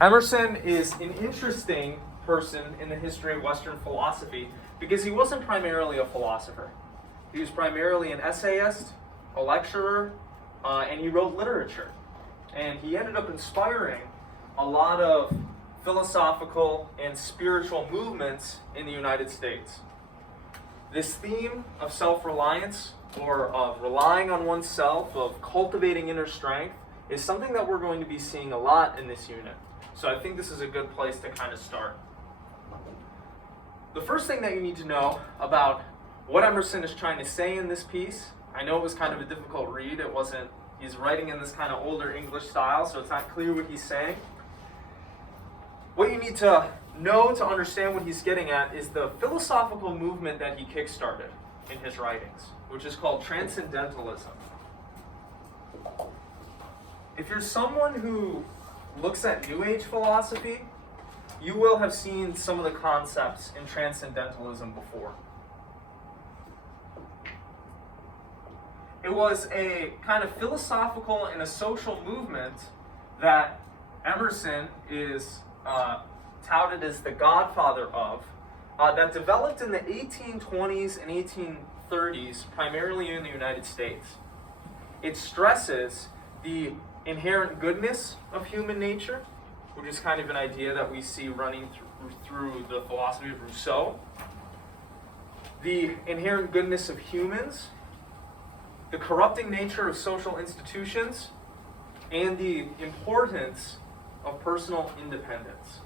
Emerson is an interesting person in the history of Western philosophy because he wasn't primarily a philosopher. He was primarily an essayist, a lecturer, and he wrote literature. And he ended up inspiring a lot of philosophical and spiritual movements in the United States. This theme of self-reliance, or of relying on oneself, of cultivating inner strength, is something that we're going to be seeing a lot in this unit. So I think this is a good place to kind of start. The first thing that you need to know about what Emerson is trying to say in this piece, I know it was kind of a difficult read. He's writing in this kind of older English style, so it's not clear what he's saying. What you need to know to understand what he's getting at is the philosophical movement that he kickstarted in his writings, which is called transcendentalism. If you're someone who looks at New Age philosophy, you will have seen some of the concepts in transcendentalism before. It was a kind of philosophical and a social movement that Emerson is touted as the godfather of, that developed in the 1820s and 1830s, primarily in the United States. It stresses the inherent goodness of human nature, which is kind of an idea that we see running through the philosophy of Rousseau. The inherent goodness of humans, the corrupting nature of social institutions, and the importance of personal independence.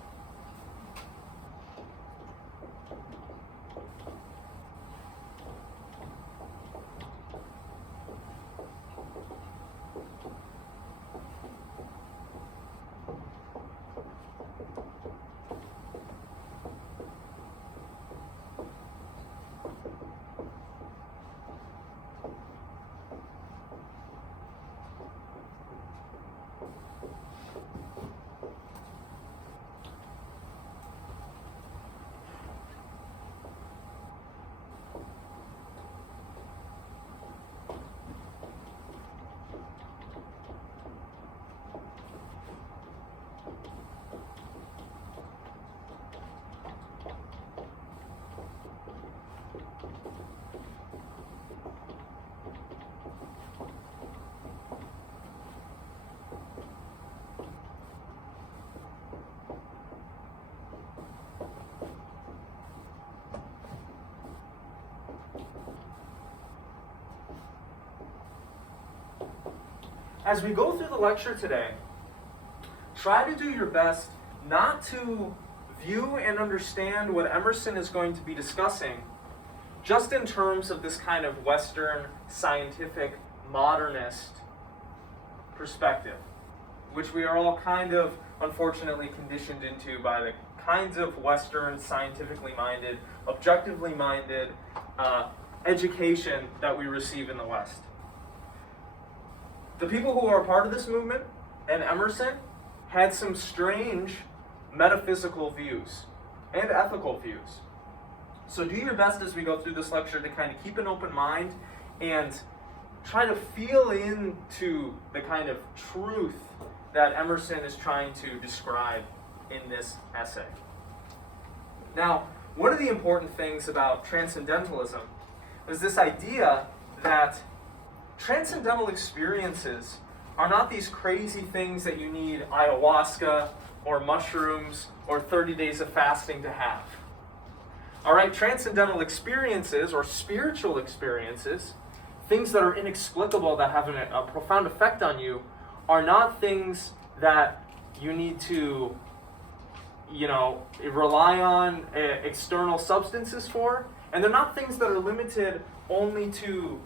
As we go through the lecture today, try to do your best not to view and understand what Emerson is going to be discussing just in terms of this kind of Western scientific modernist perspective, which we are all kind of unfortunately conditioned into by the kinds of Western scientifically minded, objectively minded education that we receive in the West. The people who are a part of this movement, and Emerson, had some strange metaphysical views and ethical views. So do your best as we go through this lecture to kind of keep an open mind and try to feel into the kind of truth that Emerson is trying to describe in this essay. Now, one of the important things about transcendentalism is this idea that transcendental experiences are not these crazy things that you need ayahuasca or mushrooms or 30 days of fasting to have. All right, transcendental experiences or spiritual experiences, things that are inexplicable that have a profound effect on you, are not things that you need to, rely on external substances for, and they're not things that are limited only to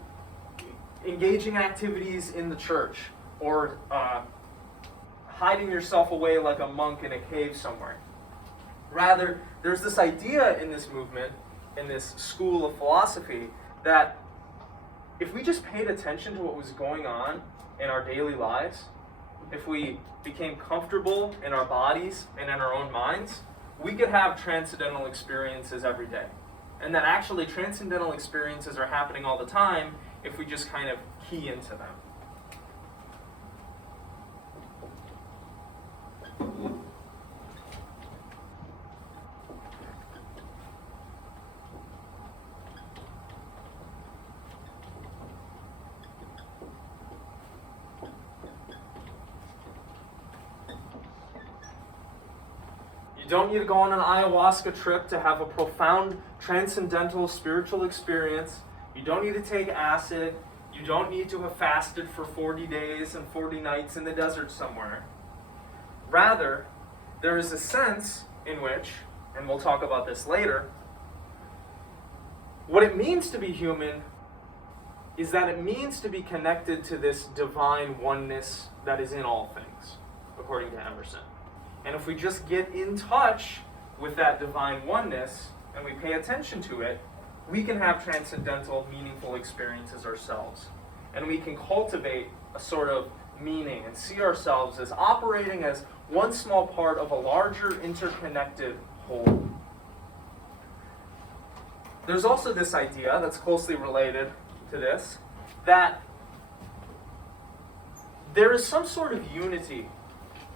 engaging activities in the church or hiding yourself away like a monk in a cave somewhere. Rather, there's this idea in this movement, in this school of philosophy, that if we just paid attention to what was going on in our daily lives, if we became comfortable in our bodies and in our own minds, we could have transcendental experiences every day. And that actually transcendental experiences are happening all the time if we just kind of key into them. You don't need to go on an ayahuasca trip to have a profound transcendental spiritual experience. You don't need to take acid. You don't need to have fasted for 40 days and 40 nights in the desert somewhere. Rather, there is a sense in which, and we'll talk about this later, what it means to be human is that it means to be connected to this divine oneness that is in all things, according to Emerson. And if we just get in touch with that divine oneness and we pay attention to it, we can have transcendental, meaningful experiences ourselves. And we can cultivate a sort of meaning and see ourselves as operating as one small part of a larger interconnected whole. There's also this idea that's closely related to this, that there is some sort of unity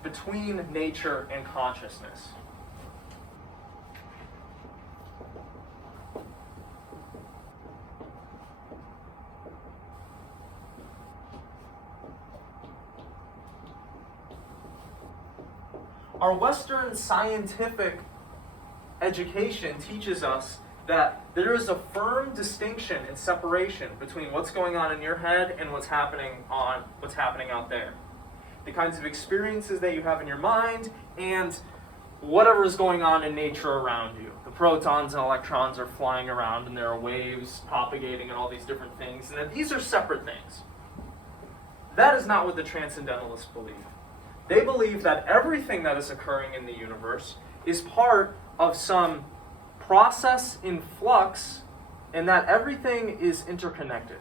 between nature and consciousness. Our Western scientific education teaches us that there is a firm distinction and separation between what's going on in your head and what's happening out there. The kinds of experiences that you have in your mind and whatever is going on in nature around you. The protons and electrons are flying around and there are waves propagating and all these different things, and that these are separate things. That is not what the transcendentalists believe. They believe that everything that is occurring in the universe is part of some process in flux, and that everything is interconnected.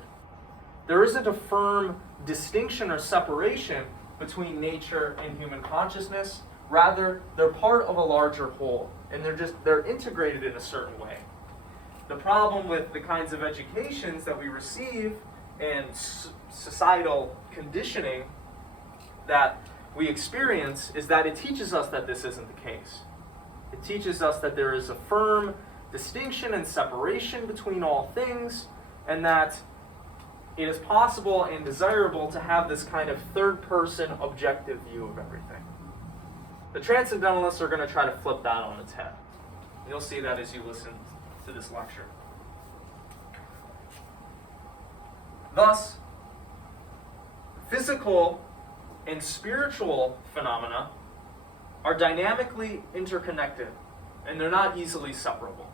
There isn't a firm distinction or separation between nature and human consciousness. Rather, they're part of a larger whole, and they're integrated in a certain way. The problem with the kinds of educations that we receive and societal conditioning that we experience is that it teaches us that this isn't the case. It teaches us that there is a firm distinction and separation between all things, and that it is possible and desirable to have this kind of third-person objective view of everything. The transcendentalists are going to try to flip that on its head. You'll see that as you listen to this lecture. Thus, physical and spiritual phenomena are dynamically interconnected, and they're not easily separable.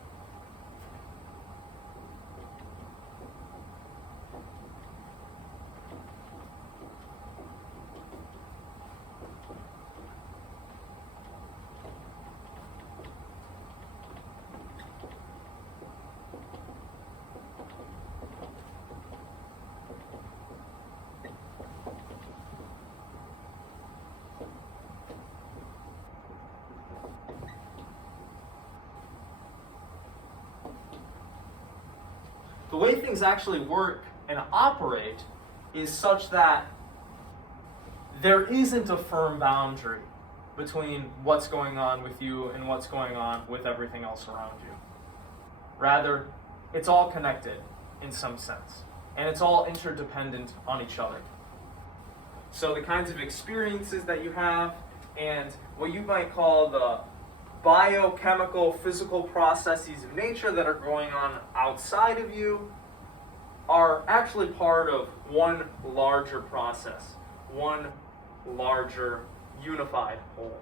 The way things actually work and operate is such that there isn't a firm boundary between what's going on with you and what's going on with everything else around you. Rather, it's all connected in some sense, and it's all interdependent on each other. So the kinds of experiences that you have and what you might call the biochemical, physical processes of nature that are going on outside of you are actually part of one larger process, one larger unified whole.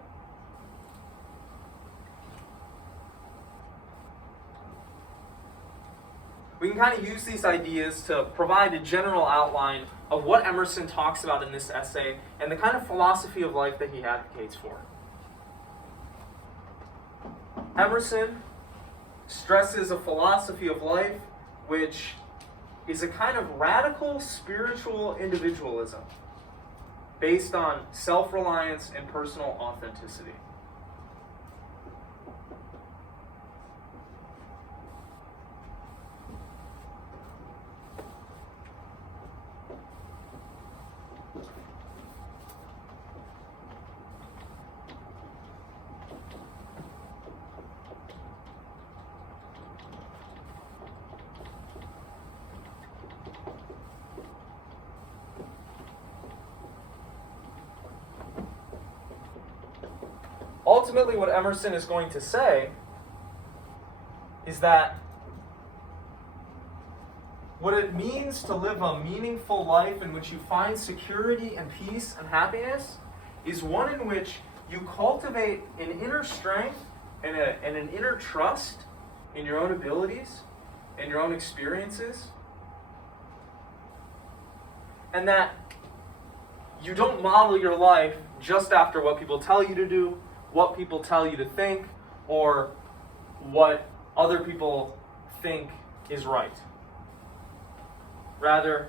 We can kind of use these ideas to provide a general outline of what Emerson talks about in this essay and the kind of philosophy of life that he advocates for. Emerson stresses a philosophy of life which is a kind of radical spiritual individualism based on self-reliance and personal authenticity. ultimately what Emerson is going to say is that what it means to live a meaningful life in which you find security and peace and happiness is one in which you cultivate an inner strength and an inner trust in your own abilities and your own experiences, and that you don't model your life just after what people tell you to do, what people tell you to think, or what other people think is right. Rather,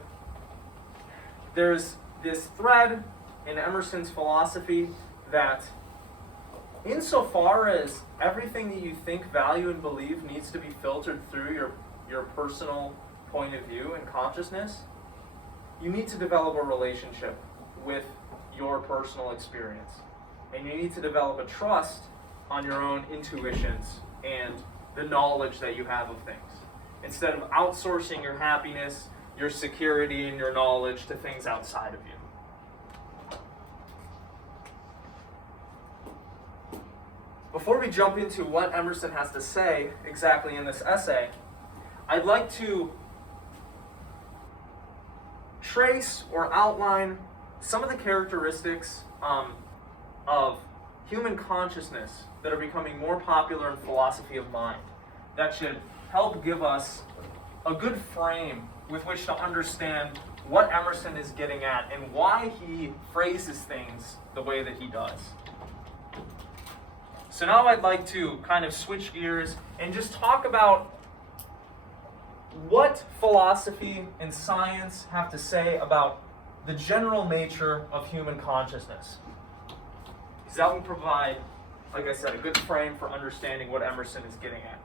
there's this thread in Emerson's philosophy that insofar as everything that you think, value, and believe needs to be filtered through your personal point of view and consciousness, you need to develop a relationship with your personal experience. And you need to develop a trust on your own intuitions and the knowledge that you have of things, instead of outsourcing your happiness, your security, and your knowledge to things outside of you. Before we jump into what Emerson has to say exactly in this essay, I'd like to trace or outline some of the characteristics of human consciousness that are becoming more popular in philosophy of mind that should help give us a good frame with which to understand what Emerson is getting at and why he phrases things the way that he does. So now I'd like to kind of switch gears and just talk about what philosophy and science have to say about the general nature of human consciousness. Because that will provide, like I said, a good frame for understanding what Emerson is getting at.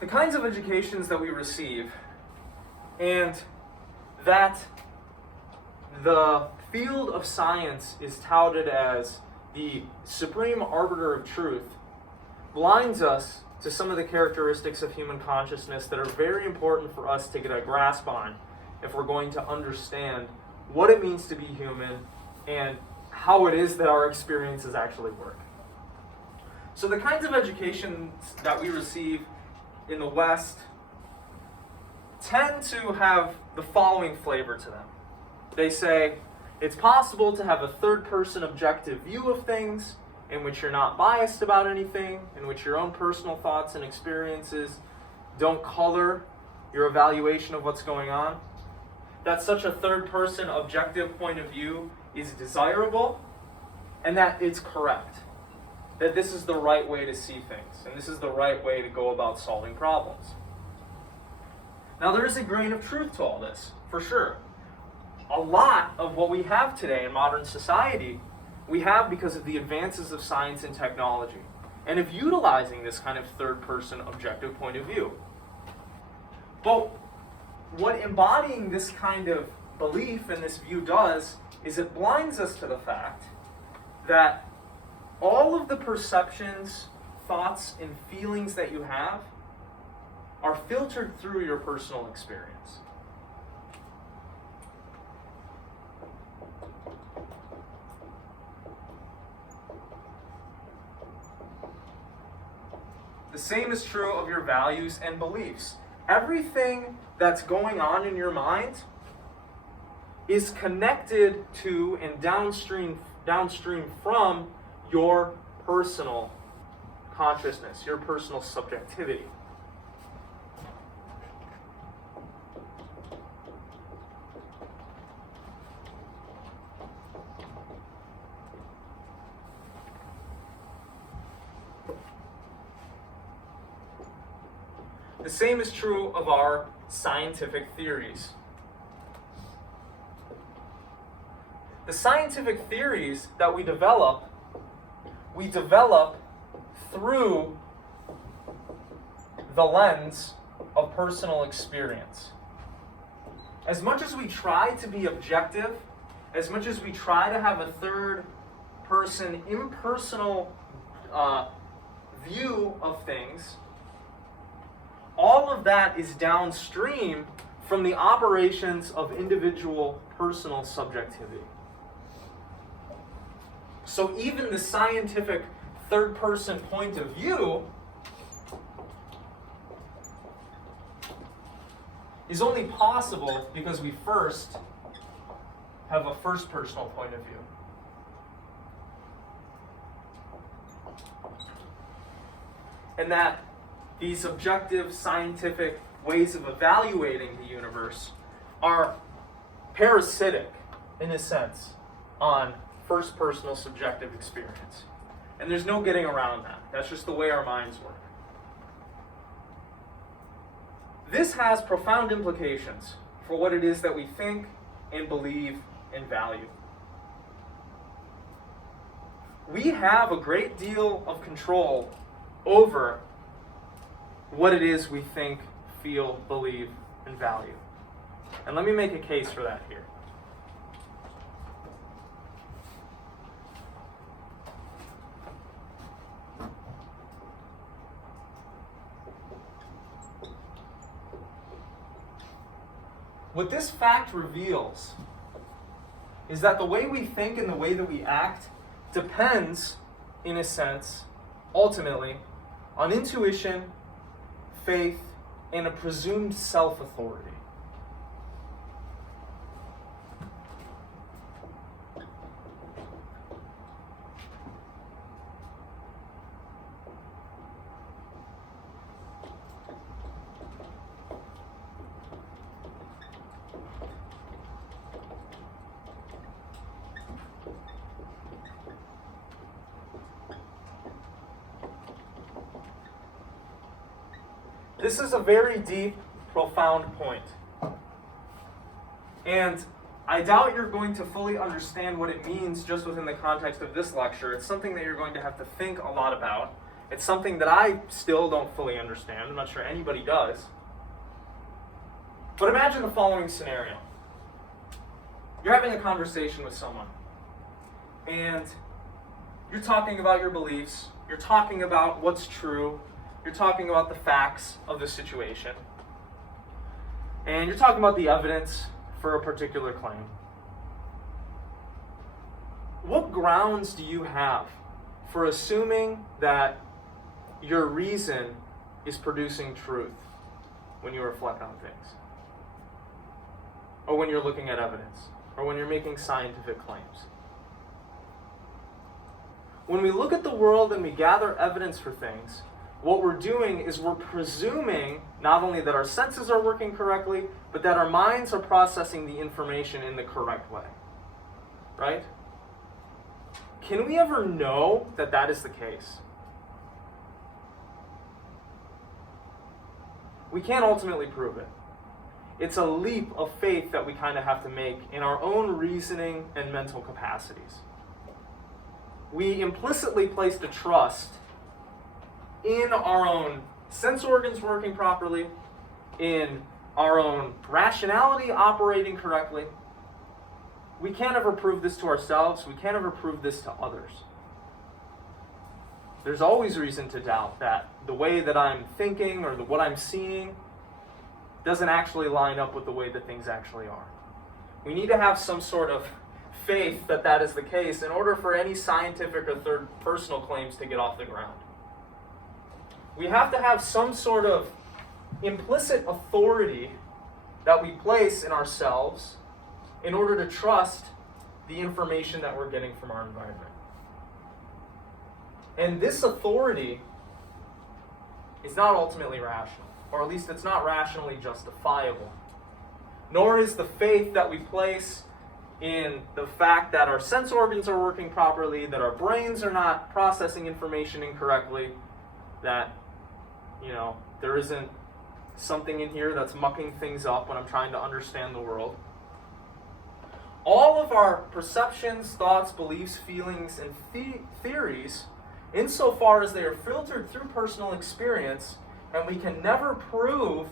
The kinds of educations that we receive, and that the field of science is touted as the supreme arbiter of truth, blinds us to some of the characteristics of human consciousness that are very important for us to get a grasp on if we're going to understand what it means to be human and how it is that our experiences actually work. So the kinds of education that we receive in the West tend to have the following flavor to them. They say it's possible to have a third-person objective view of things in which you're not biased about anything, in which your own personal thoughts and experiences don't color your evaluation of what's going on. That such a third-person objective point of view is desirable, and that it's correct. That this is the right way to see things, and this is the right way to go about solving problems. Now, there is a grain of truth to all this, for sure. A lot of what we have today in modern society, we have because of the advances of science and technology, and of utilizing this kind of third-person objective point of view. But what embodying this kind of belief and this view does is it blinds us to the fact that all of the perceptions, thoughts, and feelings that you have are filtered through your personal experience. The same is true of your values and beliefs. Everything that's going on in your mind is connected to and downstream from your personal consciousness, your personal subjectivity. The same is true of our scientific theories. The scientific theories that we develop through the lens of personal experience. as much as we try to be objective, as much as we try to have a third person, impersonal view of things, all of that is downstream from the operations of individual personal subjectivity. So even the scientific third-person point of view is only possible because we first have a first-personal point of view. And that these objective scientific ways of evaluating the universe are parasitic, in a sense, on first personal subjective experience. And there's no getting around that. That's just the way our minds work. This has profound implications for what it is that we think and believe and value. We have a great deal of control over what it is we think, feel, believe, and value. And let me make a case for that here. What this fact reveals is that the way we think and the way that we act depends, in a sense, ultimately, on intuition, faith, and a presumed self-authority. This is a very deep, profound point. And I doubt you're going to fully understand what it means just within the context of this lecture. It's something that you're going to have to think a lot about. It's something that I still don't fully understand. I'm not sure anybody does. But imagine the following scenario. You're having a conversation with someone, and you're talking about your beliefs, you're talking about what's true, you're talking about the facts of the situation, and you're talking about the evidence for a particular claim. What grounds do you have for assuming that your reason is producing truth when you reflect on things? Or when you're looking at evidence? Or when you're making scientific claims? When we look at the world and we gather evidence for things, what we're doing is we're presuming not only that our senses are working correctly, but that our minds are processing the information in the correct way. Right? Can we ever know that that is the case? We can't ultimately prove it. It's a leap of faith that we kind of have to make in our own reasoning and mental capacities. We implicitly placed a trust in our own sense organs working properly, in our own rationality operating correctly. We can't ever prove this to ourselves. We can't ever prove this to others. There's always reason to doubt that the way that I'm thinking or what I'm seeing doesn't actually line up with the way that things actually are. We need to have some sort of faith that that is the case in order for any scientific or third personal claims to get off the ground. We have to have some sort of implicit authority that we place in ourselves in order to trust the information that we're getting from our environment. And this authority is not ultimately rational, or at least it's not rationally justifiable. Nor is the faith that we place in the fact that our sense organs are working properly, that our brains are not processing information incorrectly, that there isn't something in here that's mucking things up when I'm trying to understand the world. All of our perceptions, thoughts, beliefs, feelings, and theories, insofar as they are filtered through personal experience, and we can never prove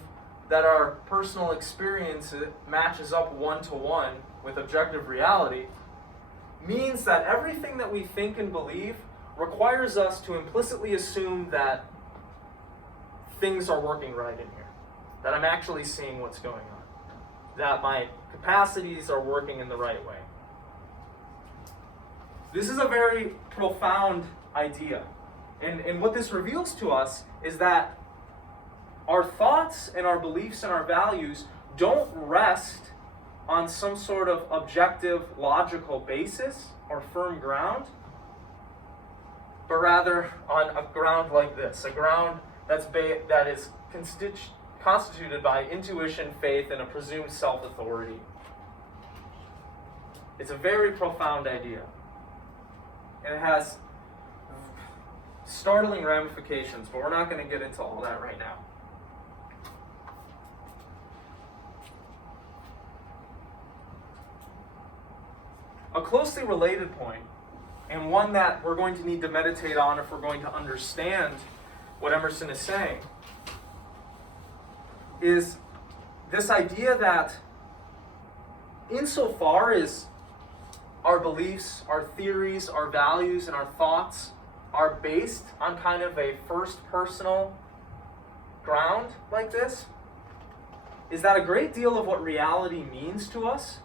that our personal experience matches up one-to-one with objective reality means that everything that we think and believe requires us to implicitly assume that things are working right in here, that I'm actually seeing what's going on, that my capacities are working in the right way. This is a very profound idea. And what this reveals to us is that our thoughts and our beliefs and our values don't rest on some sort of objective, logical basis or firm ground, but rather on a ground like this, a ground that is constituted by intuition, faith, and a presumed self-authority. It's a very profound idea, and it has startling ramifications, but we're not going to get into all that right now. A closely related point, and one that we're going to need to meditate on if we're going to understand what Emerson is saying, is this idea that insofar as our beliefs, our theories, our values, and our thoughts are based on kind of a first personal ground like this, is that a great deal of what reality means to us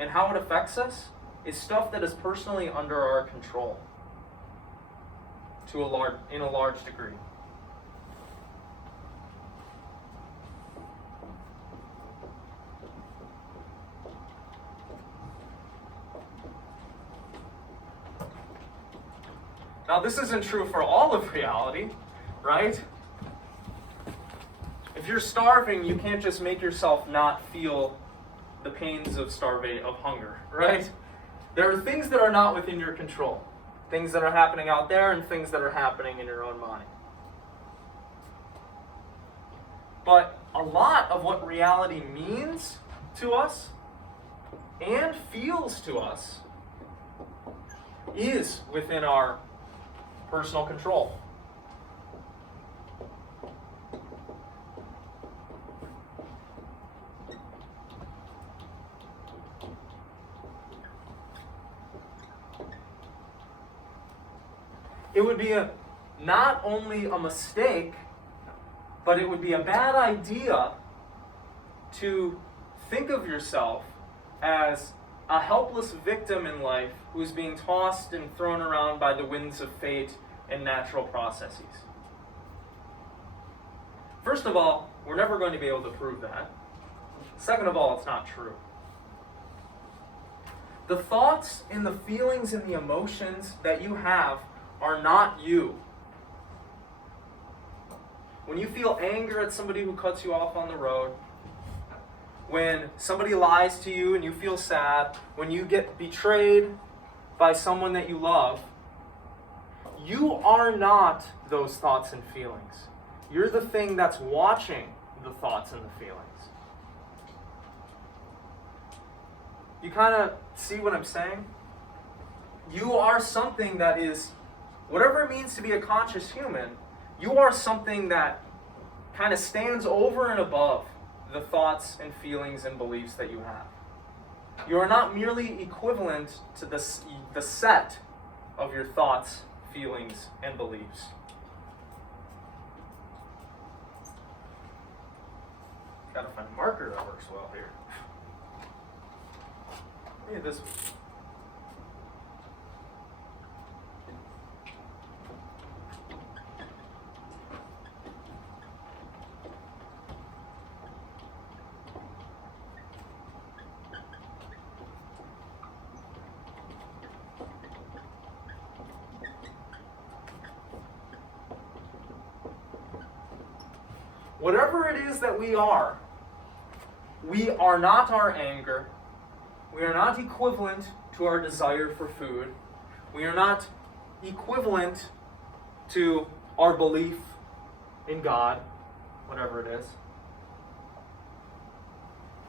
and how it affects us is stuff that is personally under our control in a large degree. Now, this isn't true for all of reality, right? If you're starving, you can't just make yourself not feel the pains of hunger, right? There are things that are not within your control. Things that are happening out there and things that are happening in your own mind. But a lot of what reality means to us and feels to us is within our personal control. It would be not only a mistake, but it would be a bad idea to think of yourself as a helpless victim in life who is being tossed and thrown around by the winds of fate and natural processes. First of all, we're never going to be able to prove that. Second of all, it's not true. The thoughts and the feelings and the emotions that you have are not you. When you feel anger at somebody who cuts you off on the road, when somebody lies to you and you feel sad, when you get betrayed by someone that you love, you are not those thoughts and feelings. You're the thing that's watching the thoughts and the feelings. You kind of see what I'm saying? You are something that is, whatever it means to be a conscious human, you are something that kind of stands over and above the thoughts and feelings and beliefs that you have. You are not merely equivalent to the set of your thoughts, feelings, and beliefs. Gotta find a marker that works well here. Maybe this one. Whatever it is that we are not our anger. We are not equivalent to our desire for food. We are not equivalent to our belief in God, whatever it is.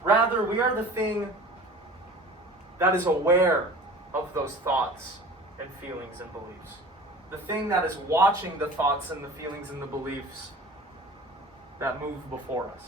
Rather, we are the thing that is aware of those thoughts and feelings and beliefs. The thing that is watching the thoughts and the feelings and the beliefs that move before us.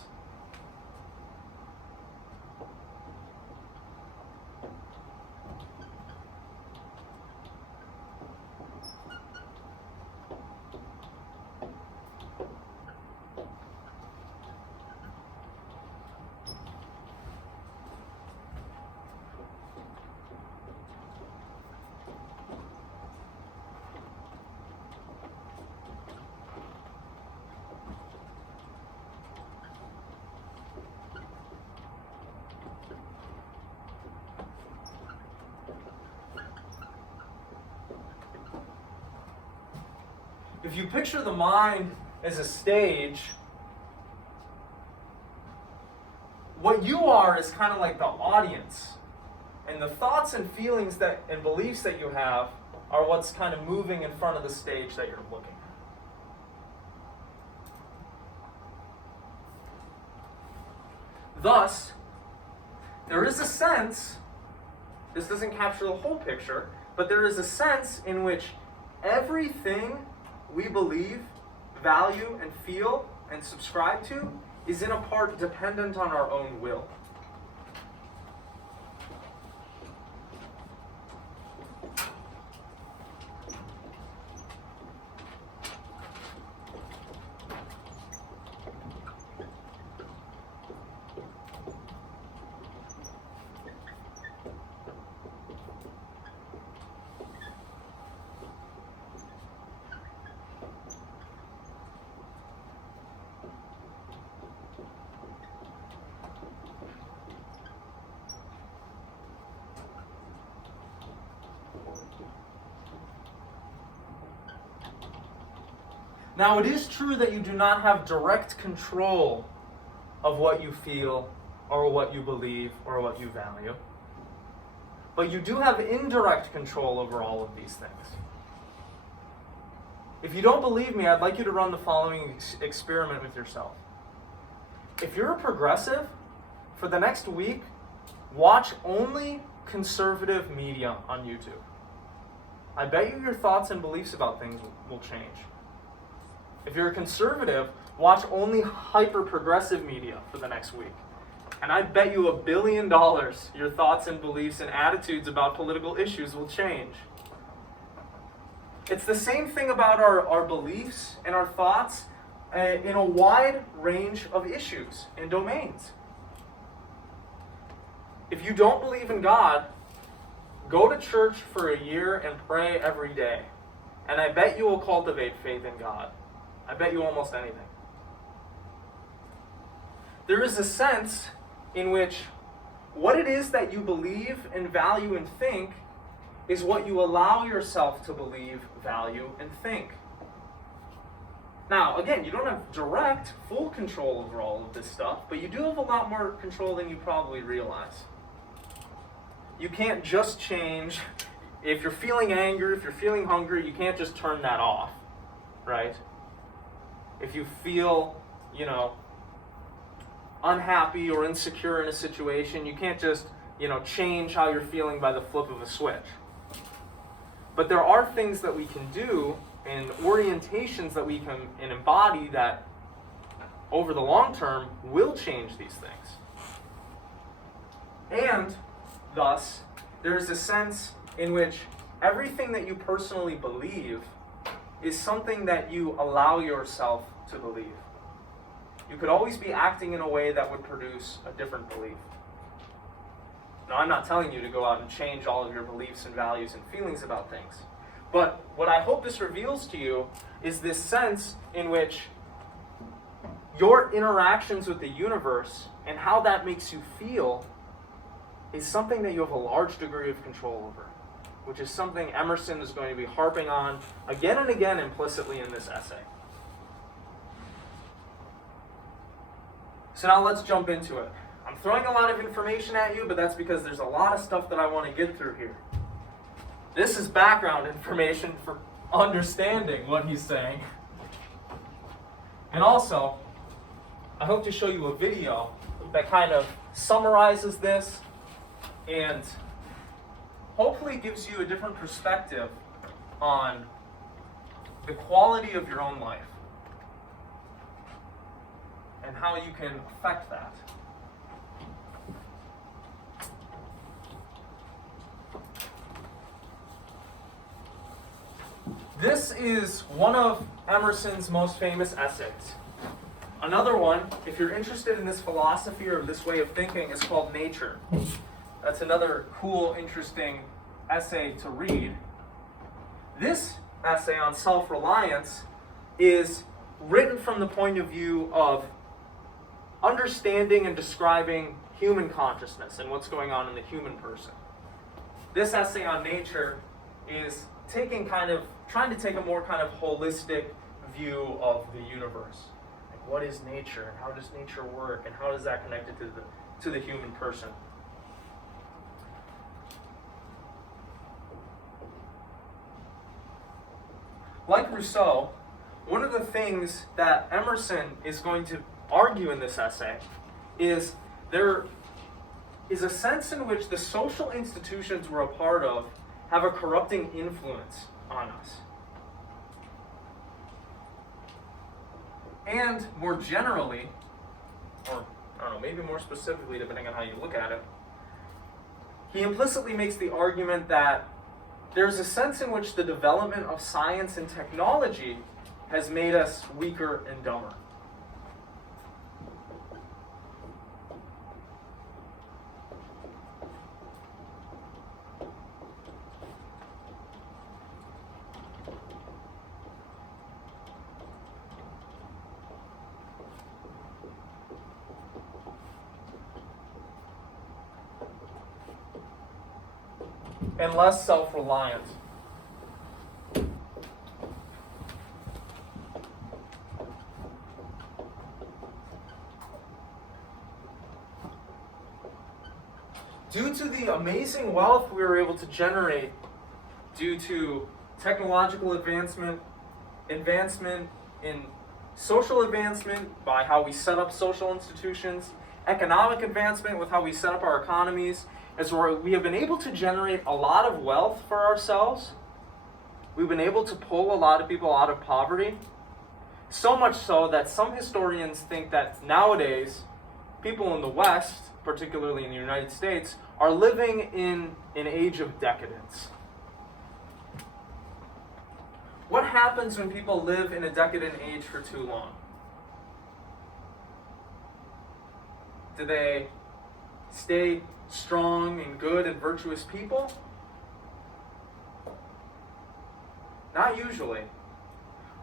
If you picture the mind as a stage, what you are is kind of like the audience. And the thoughts and feelings and beliefs that you have are what's kind of moving in front of the stage that you're looking at. Thus, there is a sense, this doesn't capture the whole picture, but there is a sense in which everything we believe, value, and feel, and subscribe to is in a part dependent on our own will. Now, it is true that you do not have direct control of what you feel or what you believe or what you value, but you do have indirect control over all of these things. If you don't believe me, I'd like you to run the following experiment with yourself. If you're a progressive, for the next week, watch only conservative media on YouTube. I bet you your thoughts and beliefs about things will change. If you're a conservative, watch only hyper-progressive media for the next week. And I bet you $1 billion your thoughts and beliefs and attitudes about political issues will change. It's the same thing about our beliefs and our thoughts in a wide range of issues and domains. If you don't believe in God, go to church for a year and pray every day. And I bet you will cultivate faith in God. I bet you almost anything. There is a sense in which what it is that you believe and value and think is what you allow yourself to believe, value, and think. Now, again, you don't have direct, full control over all of this stuff, but you do have a lot more control than you probably realize. You can't just change. If you're feeling anger, if you're feeling hungry, you can't just turn that off, right? If you feel, unhappy or insecure in a situation, you can't just, change how you're feeling by the flip of a switch. But there are things that we can do and orientations that we can embody that over the long term will change these things. And thus, there is a sense in which everything that you personally believe is something that you allow yourself to believe. You could always be acting in a way that would produce a different belief. Now, I'm not telling you to go out and change all of your beliefs and values and feelings about things. But what I hope this reveals to you is this sense in which your interactions with the universe and how that makes you feel is something that you have a large degree of control over, which is something Emerson is going to be harping on again and again implicitly in this essay. So now let's jump into it. I'm throwing a lot of information at you, but that's because there's a lot of stuff that I want to get through here. This is background information for understanding what he's saying. And also, I hope to show you a video that kind of summarizes this and hopefully gives you a different perspective on the quality of your own life. and how you can affect that. This is one of Emerson's most famous essays. Another one, if you're interested in this philosophy or this way of thinking, is called Nature. That's another cool, interesting essay to read. This essay on self-reliance is written from the point of view of understanding and describing human consciousness and what's going on in the human person. This essay on nature is trying to take a more kind of holistic view of the universe. Like, what is nature? How does nature work? And how is that connected to the human person? Like Rousseau, one of the things that Emerson is going to argue in this essay is there is a sense in which the social institutions we're a part of have a corrupting influence on us. And more generally, or I don't know, maybe more specifically, depending on how you look at it, he implicitly makes the argument that there's a sense in which the development of science and technology has made us weaker and dumber. And less self-reliant. Due to the amazing wealth we were able to generate due to technological advancement in social advancement by how we set up social institutions, economic advancement with how we set up our economies, as we have been able to generate a lot of wealth for ourselves. We've been able to pull a lot of people out of poverty. So much so that some historians think that nowadays, people in the West, particularly in the United States, are living in an age of decadence. What happens when people live in a decadent age for too long? Do they stay strong and good and virtuous people? Not usually.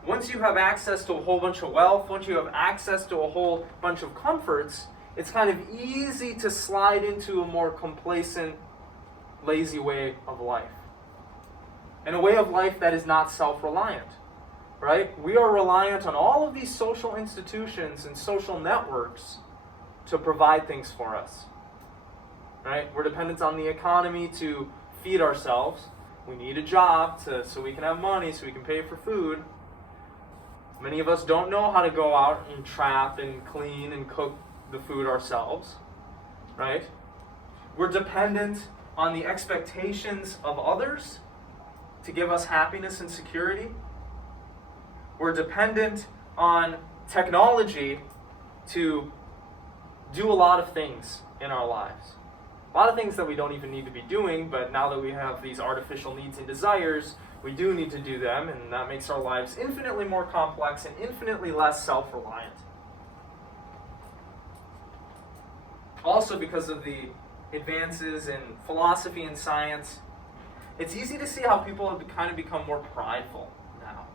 Once you have access to a whole bunch of wealth, once you have access to a whole bunch of comforts, it's kind of easy to slide into a more complacent, lazy way of life. And a way of life that is not self-reliant, right? We are reliant on all of these social institutions and social networks to provide things for us. Right? We're dependent on the economy to feed ourselves. We need a job so we can have money, so we can pay for food. Many of us don't know how to go out and trap and clean and cook the food ourselves. Right? We're dependent on the expectations of others to give us happiness and security. We're dependent on technology to do a lot of things in our lives. A lot of things that we don't even need to be doing, but now that we have these artificial needs and desires, we do need to do them, and that makes our lives infinitely more complex and infinitely less self-reliant. Also, because of the advances in philosophy and science, it's easy to see how people have kind of become more prideful now.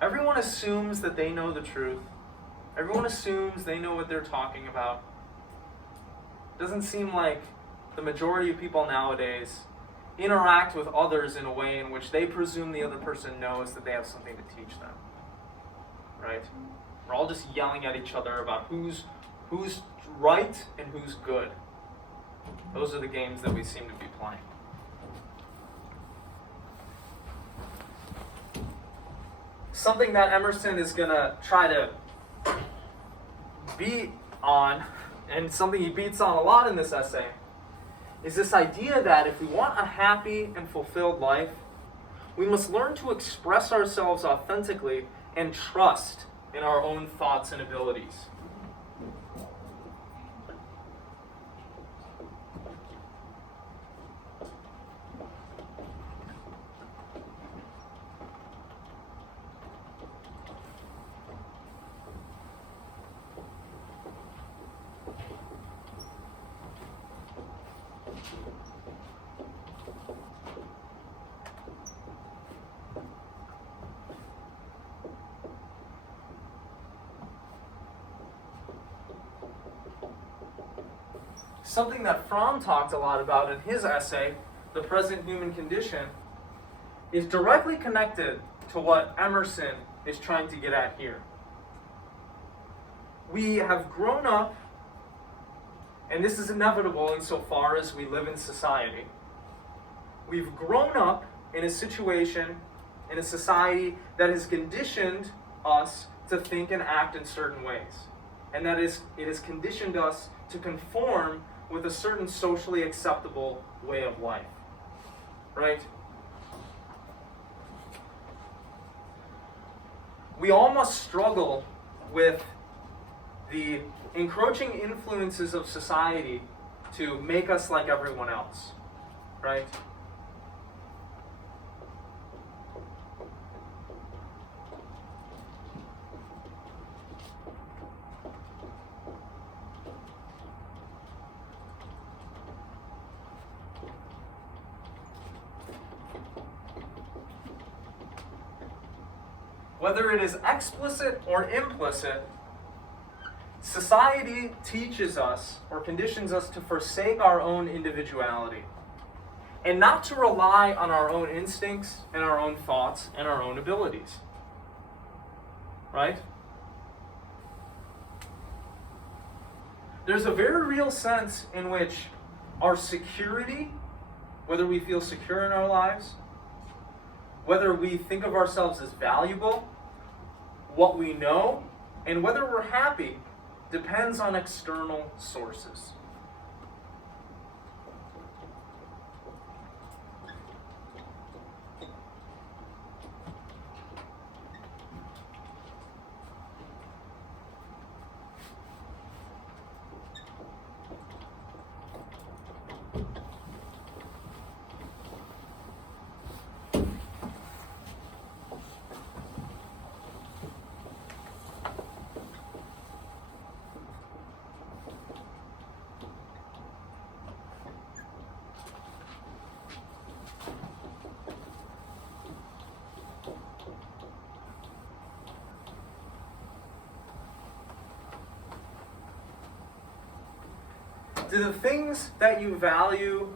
Everyone assumes that they know the truth. Everyone assumes they know what they're talking about. Doesn't seem like the majority of people nowadays interact with others in a way in which they presume the other person knows that they have something to teach them. Right? We're all just yelling at each other about who's right and who's good. Those are the games that we seem to be playing. Something that Emerson is going to try to beat on, and something he beats on a lot in this essay, is this idea that if we want a happy and fulfilled life, we must learn to express ourselves authentically and trust in our own thoughts and abilities. something that Fromm talked a lot about in his essay, The Present Human Condition, is directly connected to what Emerson is trying to get at here. We have grown up, and this is inevitable insofar as we live in society. We've grown up in a situation, in a society that has conditioned us to think and act in certain ways. And that is, it has conditioned us to conform with a certain socially acceptable way of life. Right? We all must struggle with the encroaching influences of society to make us like everyone else. Right? Whether it is explicit or implicit, society teaches us or conditions us to forsake our own individuality and not to rely on our own instincts and our own thoughts and our own abilities. Right? There's a very real sense in which our security, whether we feel secure in our lives, whether we think of ourselves as valuable, what we know, and whether we're happy depends on external sources. Do the things that you value,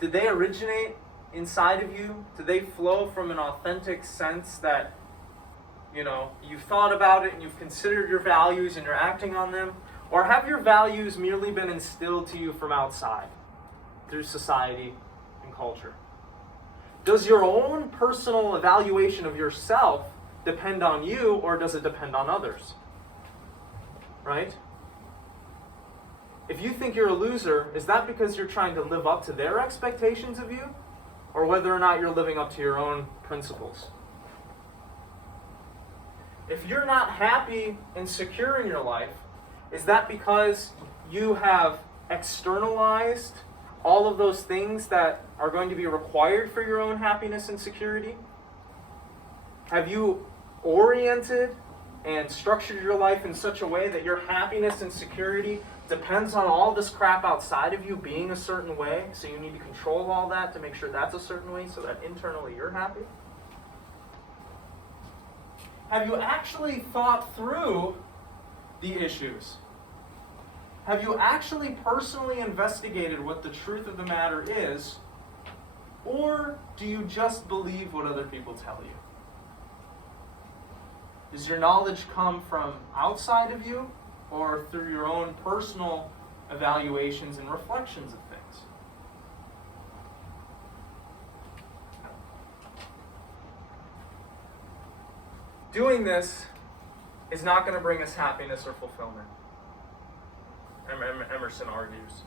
did they originate inside of you? Do they flow from an authentic sense that, you've thought about it and you've considered your values and you're acting on them? Or have your values merely been instilled to you from outside, through society and culture? Does your own personal evaluation of yourself depend on you, or does it depend on others? Right? If you think you're a loser, is that because you're trying to live up to their expectations of you? Or whether or not you're living up to your own principles? If you're not happy and secure in your life, is that because you have externalized all of those things that are going to be required for your own happiness and security? Have you oriented and structured your life in such a way that your happiness and security depends on all this crap outside of you being a certain way, so you need to control all that to make sure that's a certain way so that internally you're happy? Have you actually thought through the issues? Have you actually personally investigated what the truth of the matter is, or do you just believe what other people tell you? Does your knowledge come from outside of you, or through your own personal evaluations and reflections of things? Doing this is not going to bring us happiness or fulfillment, Emerson argues.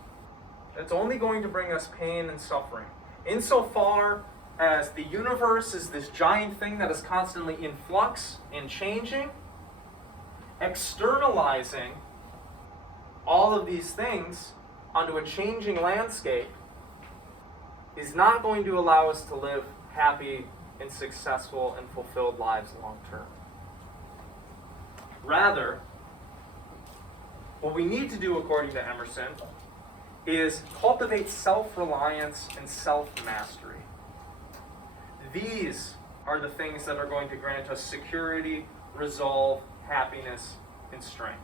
It's only going to bring us pain and suffering. Insofar as the universe is this giant thing that is constantly in flux and changing, externalizing all of these things onto a changing landscape is not going to allow us to live happy and successful and fulfilled lives long term. Rather, what we need to do, according to Emerson, is cultivate self-reliance and self-mastery. These are the things that are going to grant us security, resolve, happiness, and strength.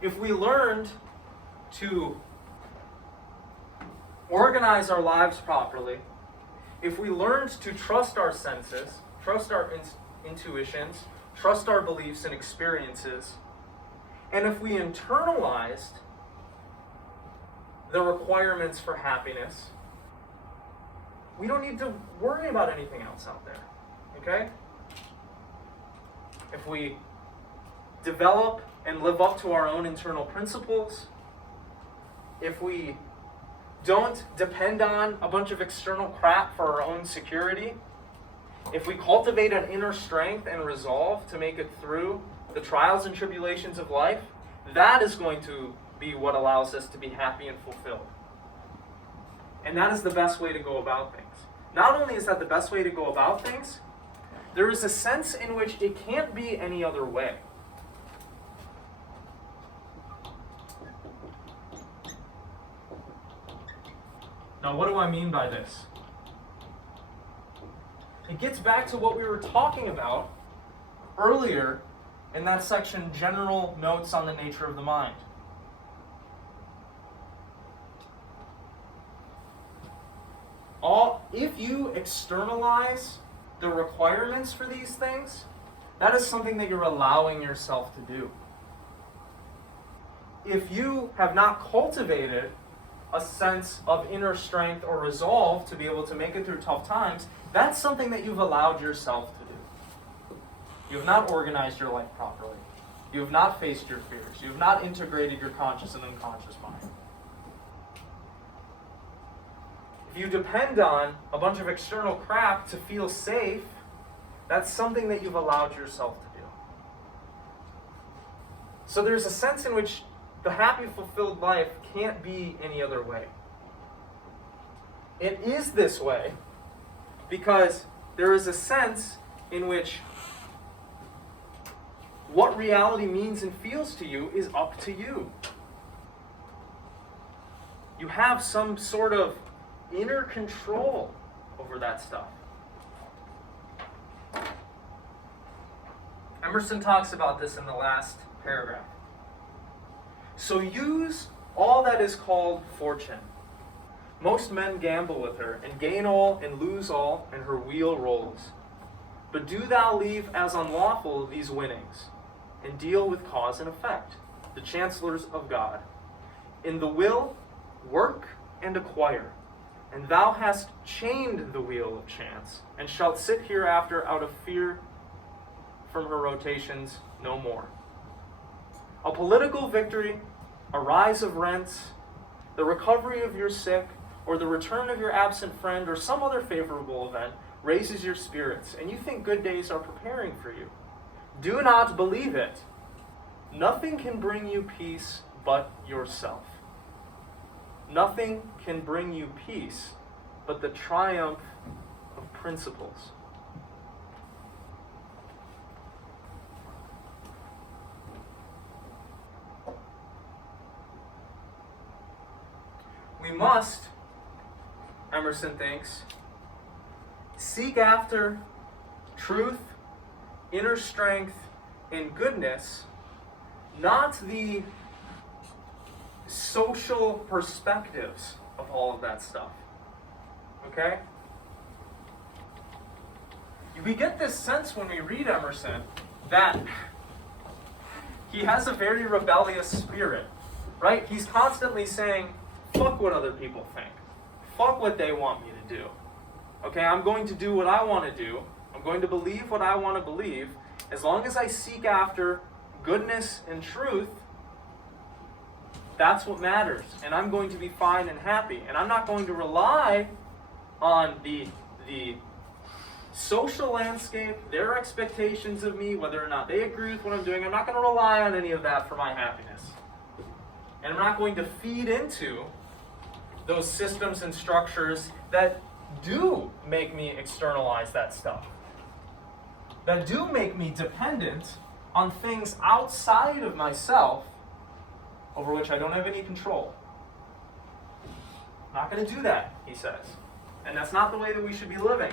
If we learned to organize our lives properly, if we learned to trust our senses, trust our intuitions, trust our beliefs and experiences, and if we internalized the requirements for happiness, we don't need to worry about anything else out there, okay? If we develop and live up to our own internal principles, if we don't depend on a bunch of external crap for our own security, if we cultivate an inner strength and resolve to make it through the trials and tribulations of life, that is going to be what allows us to be happy and fulfilled. And that is the best way to go about things. Not only is that the best way to go about things, there is a sense in which it can't be any other way. Now, what do I mean by this? It gets back to what we were talking about earlier in that section, General Notes on the Nature of the Mind. If you externalize the requirements for these things, that is something that you're allowing yourself to do. If you have not cultivated a sense of inner strength or resolve to be able to make it through tough times, that's something that you've allowed yourself to do. You have not organized your life properly. You have not faced your fears. You have not integrated your conscious and unconscious mind. If you depend on a bunch of external crap to feel safe, that's something that you've allowed yourself to do. So there's a sense in which the happy, fulfilled life can't be any other way. It is this way because there is a sense in which what reality means and feels to you is up to you. You have some sort of inner control over that stuff. Emerson talks about this in the last paragraph. So use all that is called fortune. Most men gamble with her, and gain all and lose all, and her wheel rolls. But do thou leave as unlawful these winnings, and deal with cause and effect, the chancellors of God. In the will, work and acquire, and thou hast chained the wheel of chance, and shalt sit hereafter out of fear from her rotations no more. A political victory, a rise of rents, the recovery of your sick, or the return of your absent friend, or some other favorable event raises your spirits, and you think good days are preparing for you. Do not believe it. Nothing can bring you peace but yourself. Nothing can bring you peace but the triumph of principles. We must, Emerson thinks, seek after truth, inner strength, and goodness, not the social perspectives of all of that stuff. Okay? We get this sense when we read Emerson that he has a very rebellious spirit, right? He's constantly saying, fuck what other people think. Fuck what they want me to do. Okay, I'm going to do what I want to do. I'm going to believe what I want to believe. As long as I seek after goodness and truth, that's what matters. And I'm going to be fine and happy. And I'm not going to rely on the social landscape, their expectations of me, whether or not they agree with what I'm doing. I'm not going to rely on any of that for my happiness. And I'm not going to feed into those systems and structures that do make me externalize that stuff. That do make me dependent on things outside of myself over which I don't have any control. I'm not going to do that, he says. And that's not the way that we should be living.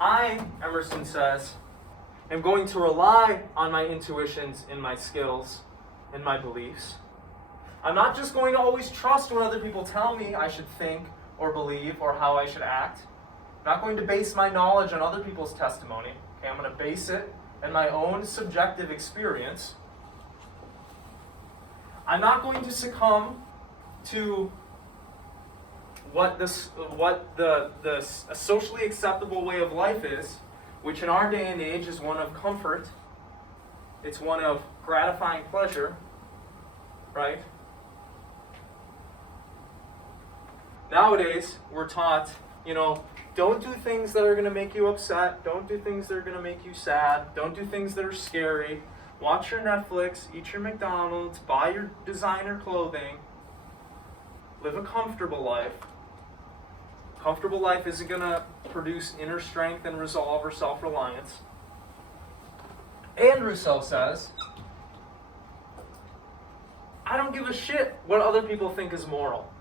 I, Emerson says, am going to rely on my intuitions and my skills and my beliefs. I'm not just going to always trust what other people tell me I should think or believe or how I should act. I'm not going to base my knowledge on other people's testimony. Okay, I'm going to base it in my own subjective experience. I'm not going to succumb to what the socially acceptable way of life is, which in our day and age is one of comfort. It's one of gratifying pleasure, right? Nowadays, we're taught, don't do things that are going to make you upset. Don't do things that are going to make you sad. Don't do things that are scary. Watch your Netflix, eat your McDonald's, buy your designer clothing. Live a comfortable life. Comfortable life isn't going to produce inner strength and resolve or self-reliance. And Rousseau says, I don't give a shit what other people think is moral.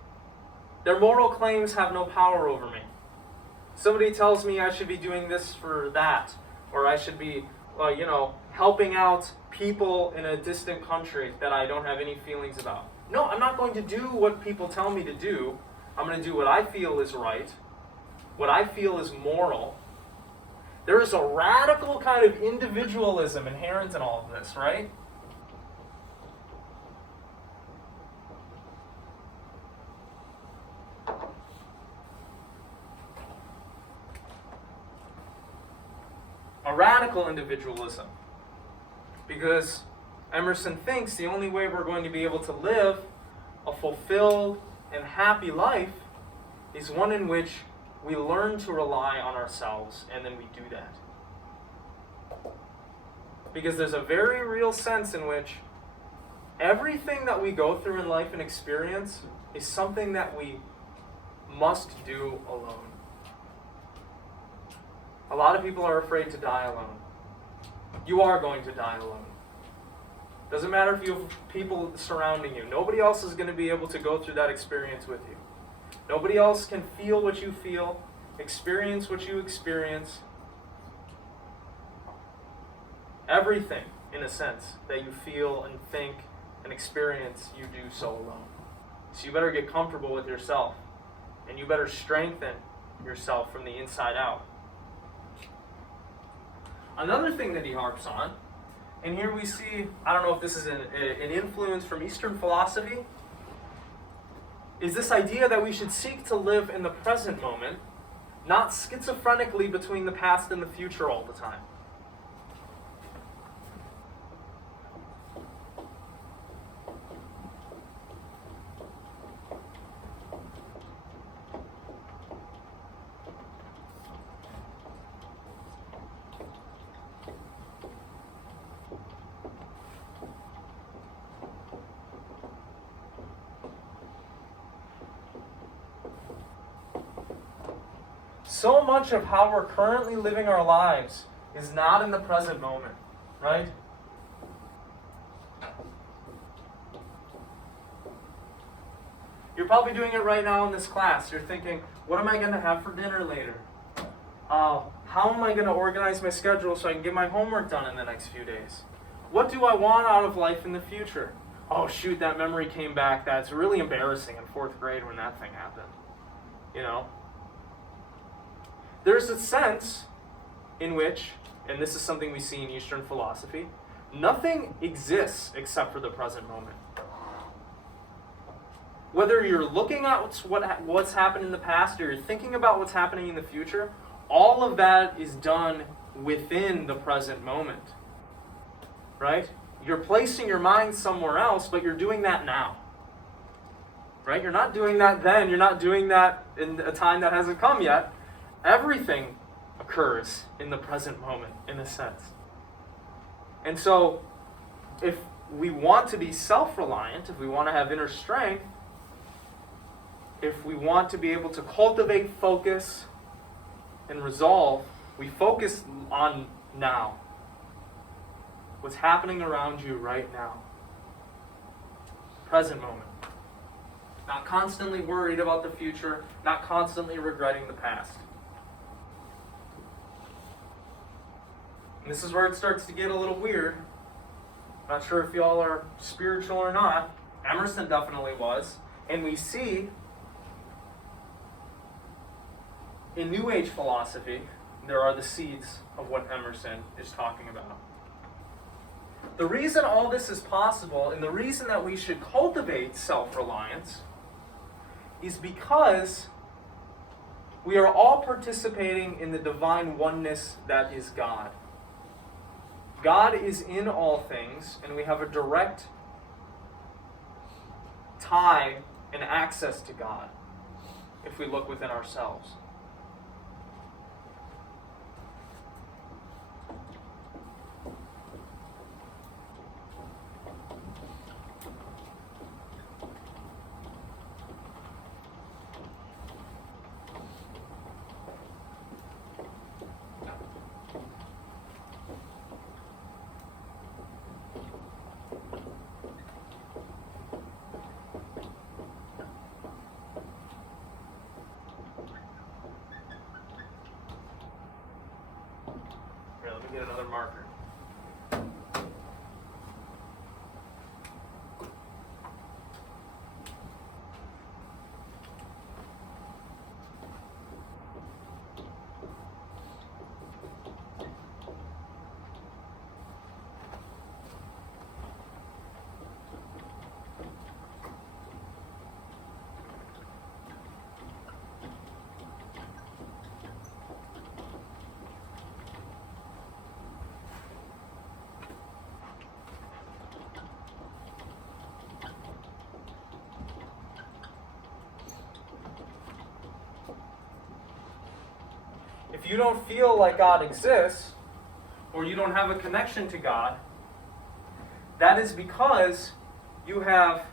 Their moral claims have no power over me. Somebody tells me I should be doing this for that, or I should be, helping out people in a distant country that I don't have any feelings about. No, I'm not going to do what people tell me to do. I'm going to do what I feel is right, what I feel is moral. There is a radical kind of individualism inherent in all of this, right? A radical individualism. Because Emerson thinks the only way we're going to be able to live a fulfilled and happy life is one in which we learn to rely on ourselves, and then we do that. Because there's a very real sense in which everything that we go through in life and experience is something that we must do alone. A lot of people are afraid to die alone. You are going to die alone. Doesn't matter if you have people surrounding you. Nobody else is going to be able to go through that experience with you. Nobody else can feel what you feel, experience what you experience. Everything, in a sense, that you feel and think and experience, you do so alone. So you better get comfortable with yourself. And you better strengthen yourself from the inside out. Another thing that he harps on, and here we see, I don't know if this is an influence from Eastern philosophy, is this idea that we should seek to live in the present moment, not schizophrenically between the past and the future all the time. So much of how we're currently living our lives is not in the present moment, right? You're probably doing it right now in this class. You're thinking, what am I going to have for dinner later? How am I going to organize my schedule so I can get my homework done in the next few days? What do I want out of life in the future? Oh shoot, that memory came back. That's really embarrassing in 4th grade when that thing happened. There's a sense in which, and this is something we see in Eastern philosophy, nothing exists except for the present moment. Whether you're looking at what's happened in the past or you're thinking about what's happening in the future, all of that is done within the present moment. Right? You're placing your mind somewhere else, but you're doing that now. Right? You're not doing that then. You're not doing that in a time that hasn't come yet. Everything occurs in the present moment, in a sense. And so, if we want to be self-reliant, if we want to have inner strength, if we want to be able to cultivate focus and resolve, we focus on now. What's happening around you right now. Present moment. Not constantly worried about the future, not constantly regretting the past. And this is where it starts to get a little weird. Not sure if y'all are spiritual or not. Emerson definitely was. And we see in New Age philosophy, there are the seeds of what Emerson is talking about. The reason all this is possible, and the reason that we should cultivate self-reliance, is because we are all participating in the divine oneness that is God. God is in all things, and we have a direct tie and access to God if we look within ourselves. Here, let me get another marker. If you don't feel like God exists, or you don't have a connection to God, that is because you have,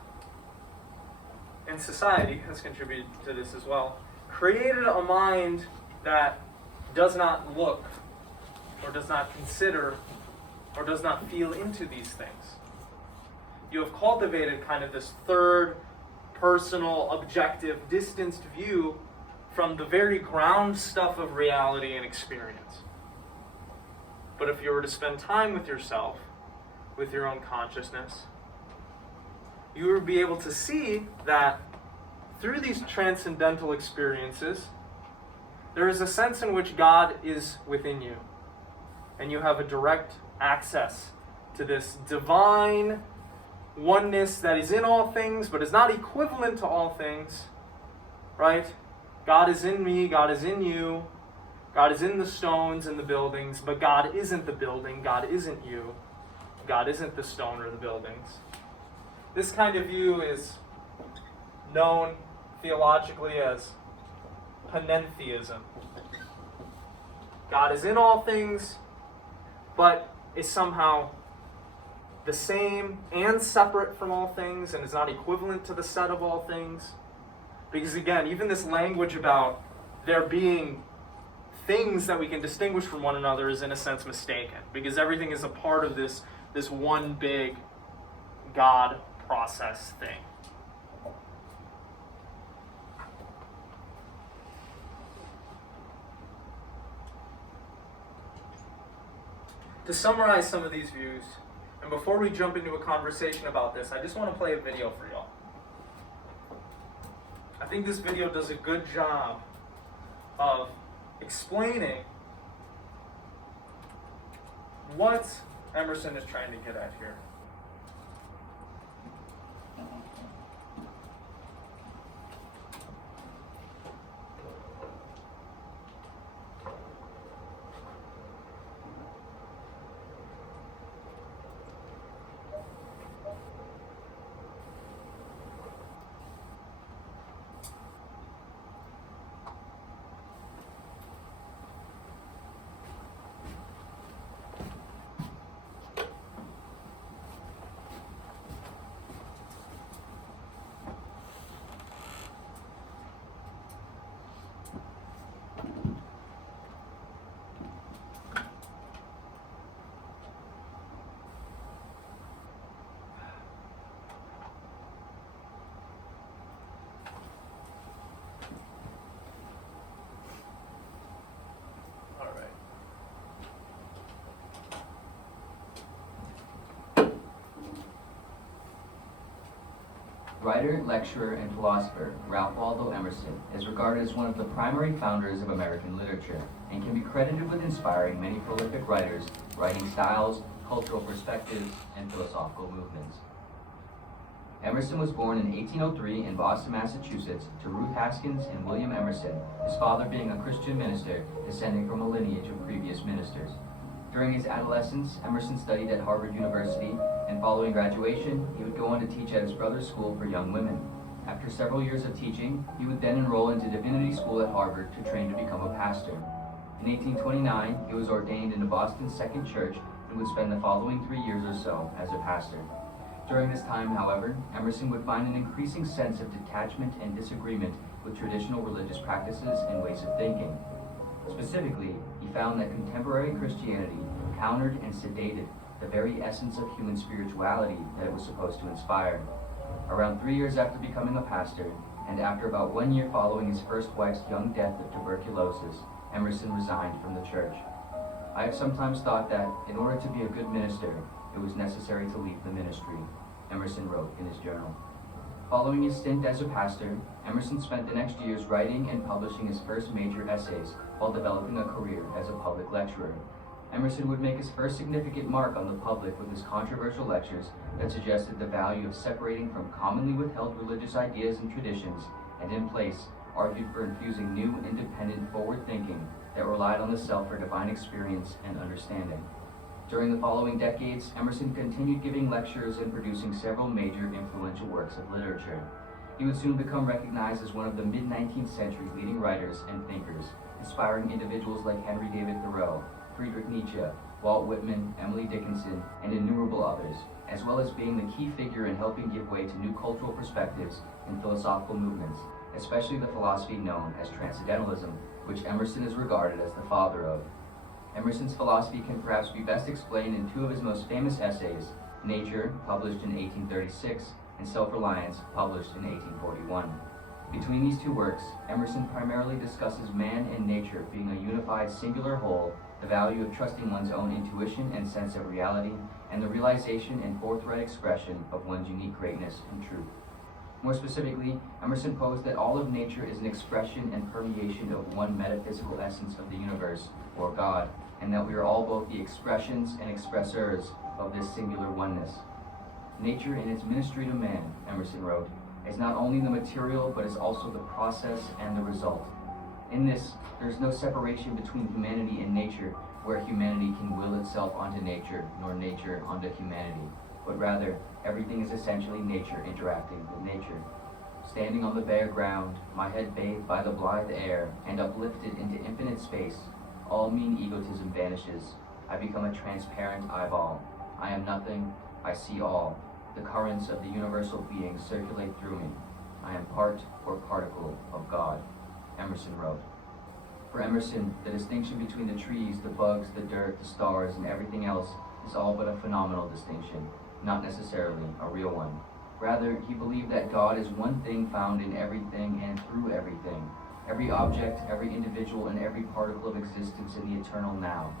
and society has contributed to this as well, created a mind that does not look, or does not consider, or does not feel into these things. You have cultivated kind of this third, personal, objective, distanced view from the very ground stuff of reality and experience. But if you were to spend time with yourself, with your own consciousness, you would be able to see that through these transcendental experiences, there is a sense in which God is within you. And you have a direct access to this divine oneness that is in all things, but is not equivalent to all things, right? God is in me, God is in you, God is in the stones and the buildings, but God isn't the building, God isn't you, God isn't the stone or the buildings. This kind of view is known theologically as panentheism. God is in all things, but is somehow the same and separate from all things, and is not equivalent to the set of all things. Because again, even this language about there being things that we can distinguish from one another is in a sense mistaken. Because everything is a part of this one big God process thing. To summarize some of these views, and before we jump into a conversation about this, I just want to play a video for y'all. I think this video does a good job of explaining what Emerson is trying to get at here. Writer, lecturer, and philosopher Ralph Waldo Emerson is regarded as one of the primary founders of American literature and can be credited with inspiring many prolific writers, writing styles, cultural perspectives, and philosophical movements. Emerson was born in 1803 in Boston, Massachusetts, to Ruth Haskins and William Emerson, his father being a Christian minister descending from a lineage of previous ministers. During his adolescence, Emerson studied at Harvard University, and following graduation, he would go on to teach at his brother's school for young women. After several years of teaching, he would then enroll into divinity school at Harvard to train to become a pastor. In 1829, he was ordained into Boston's Second Church and would spend the following 3 years or so as a pastor. During this time, however, Emerson would find an increasing sense of detachment and disagreement with traditional religious practices and ways of thinking. Specifically, he found that contemporary Christianity countered and sedated the very essence of human spirituality that it was supposed to inspire. Around 3 years after becoming a pastor, and after about 1 year following his first wife's young death of tuberculosis, Emerson resigned from the church. I have sometimes thought that, in order to be a good minister, it was necessary to leave the ministry, Emerson wrote in his journal. Following his stint as a pastor, Emerson spent the next years writing and publishing his first major essays while developing a career as a public lecturer. Emerson would make his first significant mark on the public with his controversial lectures that suggested the value of separating from commonly withheld religious ideas and traditions, and in place, argued for infusing new, independent, forward thinking that relied on the self for divine experience and understanding. During the following decades, Emerson continued giving lectures and producing several major influential works of literature. He would soon become recognized as one of the mid-19th century leading writers and thinkers, inspiring individuals like Henry David Thoreau, Friedrich Nietzsche, Walt Whitman, Emily Dickinson, and innumerable others, as well as being the key figure in helping give way to new cultural perspectives and philosophical movements, especially the philosophy known as transcendentalism, which Emerson is regarded as the father of. Emerson's philosophy can perhaps be best explained in two of his most famous essays, Nature, published in 1836, and Self-Reliance, published in 1841. Between these two works, Emerson primarily discusses man and nature being a unified singular whole, the value of trusting one's own intuition and sense of reality, and the realization and forthright expression of one's unique greatness and truth. More specifically, Emerson posed that all of nature is an expression and permeation of one metaphysical essence of the universe, or God, and that we are all both the expressions and expressors of this singular oneness. Nature in its ministry to man, Emerson wrote, is not only the material, but is also the process and the result. In this, there is no separation between humanity and nature, where humanity can will itself onto nature, nor nature onto humanity, but rather, everything is essentially nature interacting with nature. Standing on the bare ground, my head bathed by the blithe air, and uplifted into infinite space, all mean egotism vanishes. I become a transparent eyeball. I am nothing, I see all. The currents of the universal being circulate through me. I am part or particle of God, Emerson wrote. For Emerson, the distinction between the trees, the bugs, the dirt, the stars, and everything else is all but a phenomenal distinction, not necessarily a real one. Rather, he believed that God is one thing found in everything and through everything, every object, every individual, and every particle of existence in the eternal now.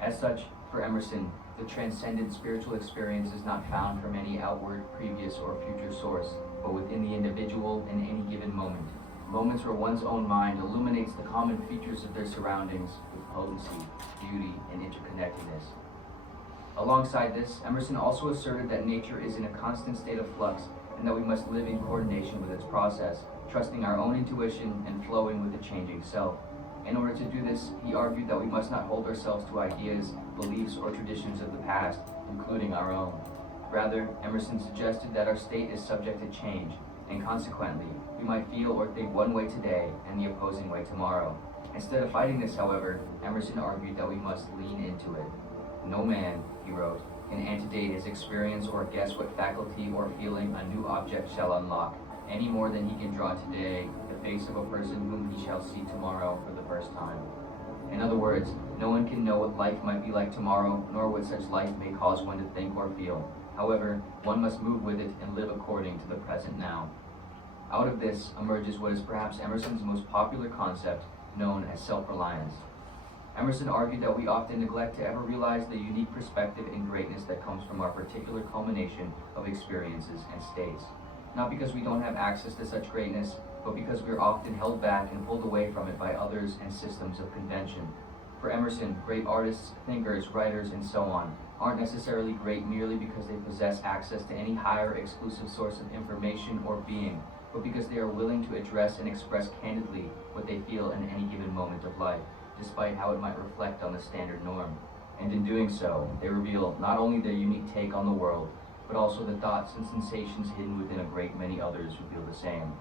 As such, for Emerson, the transcendent spiritual experience is not found from any outward, previous, or future source, but within the individual in any given moment. Moments where one's own mind illuminates the common features of their surroundings with potency, beauty, and interconnectedness. Alongside this, Emerson also asserted that nature is in a constant state of flux and that we must live in coordination with its process, trusting our own intuition and flowing with the changing self. In order to do this, he argued that we must not hold ourselves to ideas, beliefs, or traditions of the past, including our own. Rather, Emerson suggested that our state is subject to change, and consequently, we might feel or think one way today and the opposing way tomorrow. Instead of fighting this, however, Emerson argued that we must lean into it. No man, he wrote, can antedate his experience or guess what faculty or feeling a new object shall unlock, any more than he can draw today the face of a person whom he shall see tomorrow for the first time. In other words, no one can know what life might be like tomorrow, nor what such life may cause one to think or feel. However, one must move with it and live according to the present now. Out of this emerges what is perhaps Emerson's most popular concept, known as self-reliance. Emerson argued that we often neglect to ever realize the unique perspective and greatness that comes from our particular culmination of experiences and states. not because we don't have access to such greatness, but because we are often held back and pulled away from it by others and systems of convention. For Emerson, great artists, thinkers, writers, and so on aren't necessarily great merely because they possess access to any higher exclusive source of information or being, but because they are willing to address and express candidly what they feel in any given moment of life, despite how it might reflect on the standard norm. And in doing so, they reveal not only their unique take on the world, but also the thoughts and sensations hidden within a great many others who feel the same.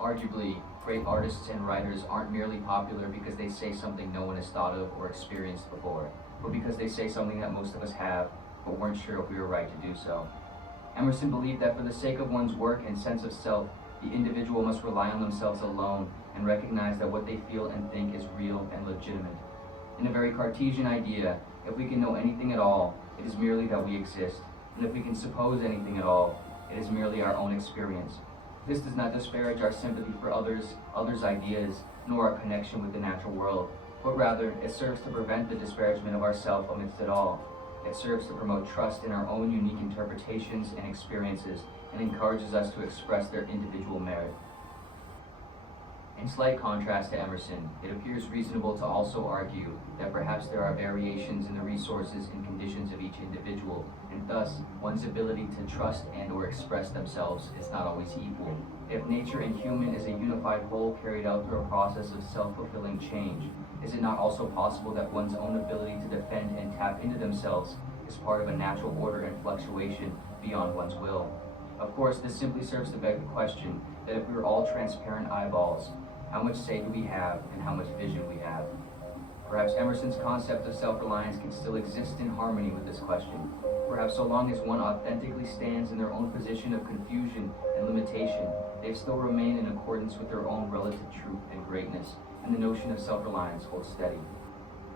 Arguably, great artists and writers aren't merely popular because they say something no one has thought of or experienced before, but because they say something that most of us have, but weren't sure if we were right to do so. Emerson believed that for the sake of one's work and sense of self, the individual must rely on themselves alone and recognize that what they feel and think is real and legitimate. In a very Cartesian idea, if we can know anything at all, it is merely that we exist, and if we can suppose anything at all, it is merely our own experience. This does not disparage our sympathy for others' ideas, nor our connection with the natural world, but rather it serves to prevent the disparagement of ourself amidst it all. It serves to promote trust in our own unique interpretations and experiences, and encourages us to express their individual merit. In slight contrast to Emerson, it appears reasonable to also argue that perhaps there are variations in the resources and conditions of each individual, and thus one's ability to trust and or express themselves is not always equal. If nature and human is a unified whole carried out through a process of self-fulfilling change, is it not also possible that one's own ability to defend and tap into themselves is part of a natural order and fluctuation beyond one's will? Of course, this simply serves to beg the question that if we were all transparent eyeballs, how much say do we have and how much vision we have? Perhaps Emerson's concept of self-reliance can still exist in harmony with this question. Perhaps so long as one authentically stands in their own position of confusion and limitation, they still remain in accordance with their own relative truth and greatness, and the notion of self-reliance holds steady.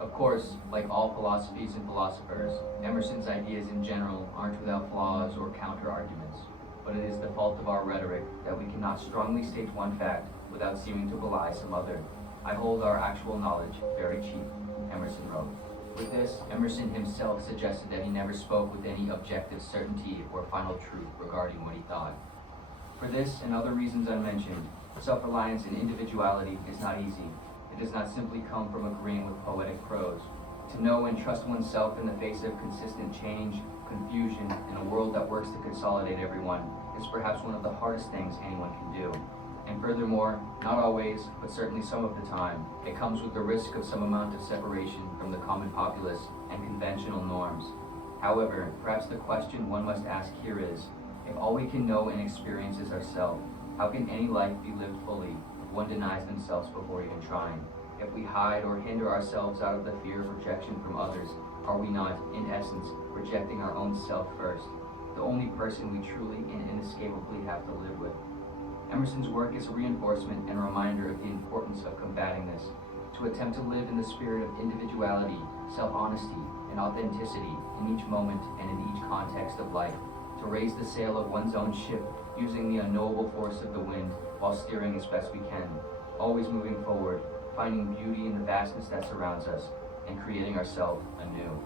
Of course, like all philosophies and philosophers, Emerson's ideas in general aren't without flaws or counter-arguments, but it is the fault of our rhetoric that we cannot strongly state one fact without seeming to belie some other. I hold our actual knowledge very cheap, Emerson wrote. With this, Emerson himself suggested that he never spoke with any objective certainty or final truth regarding what he thought. For this and other reasons unmentioned, self-reliance and individuality is not easy. It does not simply come from agreeing with poetic prose. To know and trust oneself in the face of consistent change, confusion, in a world that works to consolidate everyone is perhaps one of the hardest things anyone can do. And furthermore, not always, but certainly some of the time, it comes with the risk of some amount of separation from the common populace and conventional norms. However, perhaps the question one must ask here is, if all we can know and experience is ourselves, how can any life be lived fully if one denies themselves before even trying? If we hide or hinder ourselves out of the fear of rejection from others, are we not, in essence, rejecting our own self first, the only person we truly and inescapably have to live with? Emerson's work is a reinforcement and reminder of the importance of combating this, to attempt to live in the spirit of individuality, self-honesty, and authenticity in each moment and in each context of life, to raise the sail of one's own ship using the unknowable force of the wind while steering as best we can, always moving forward, finding beauty in the vastness that surrounds us, and creating ourselves anew.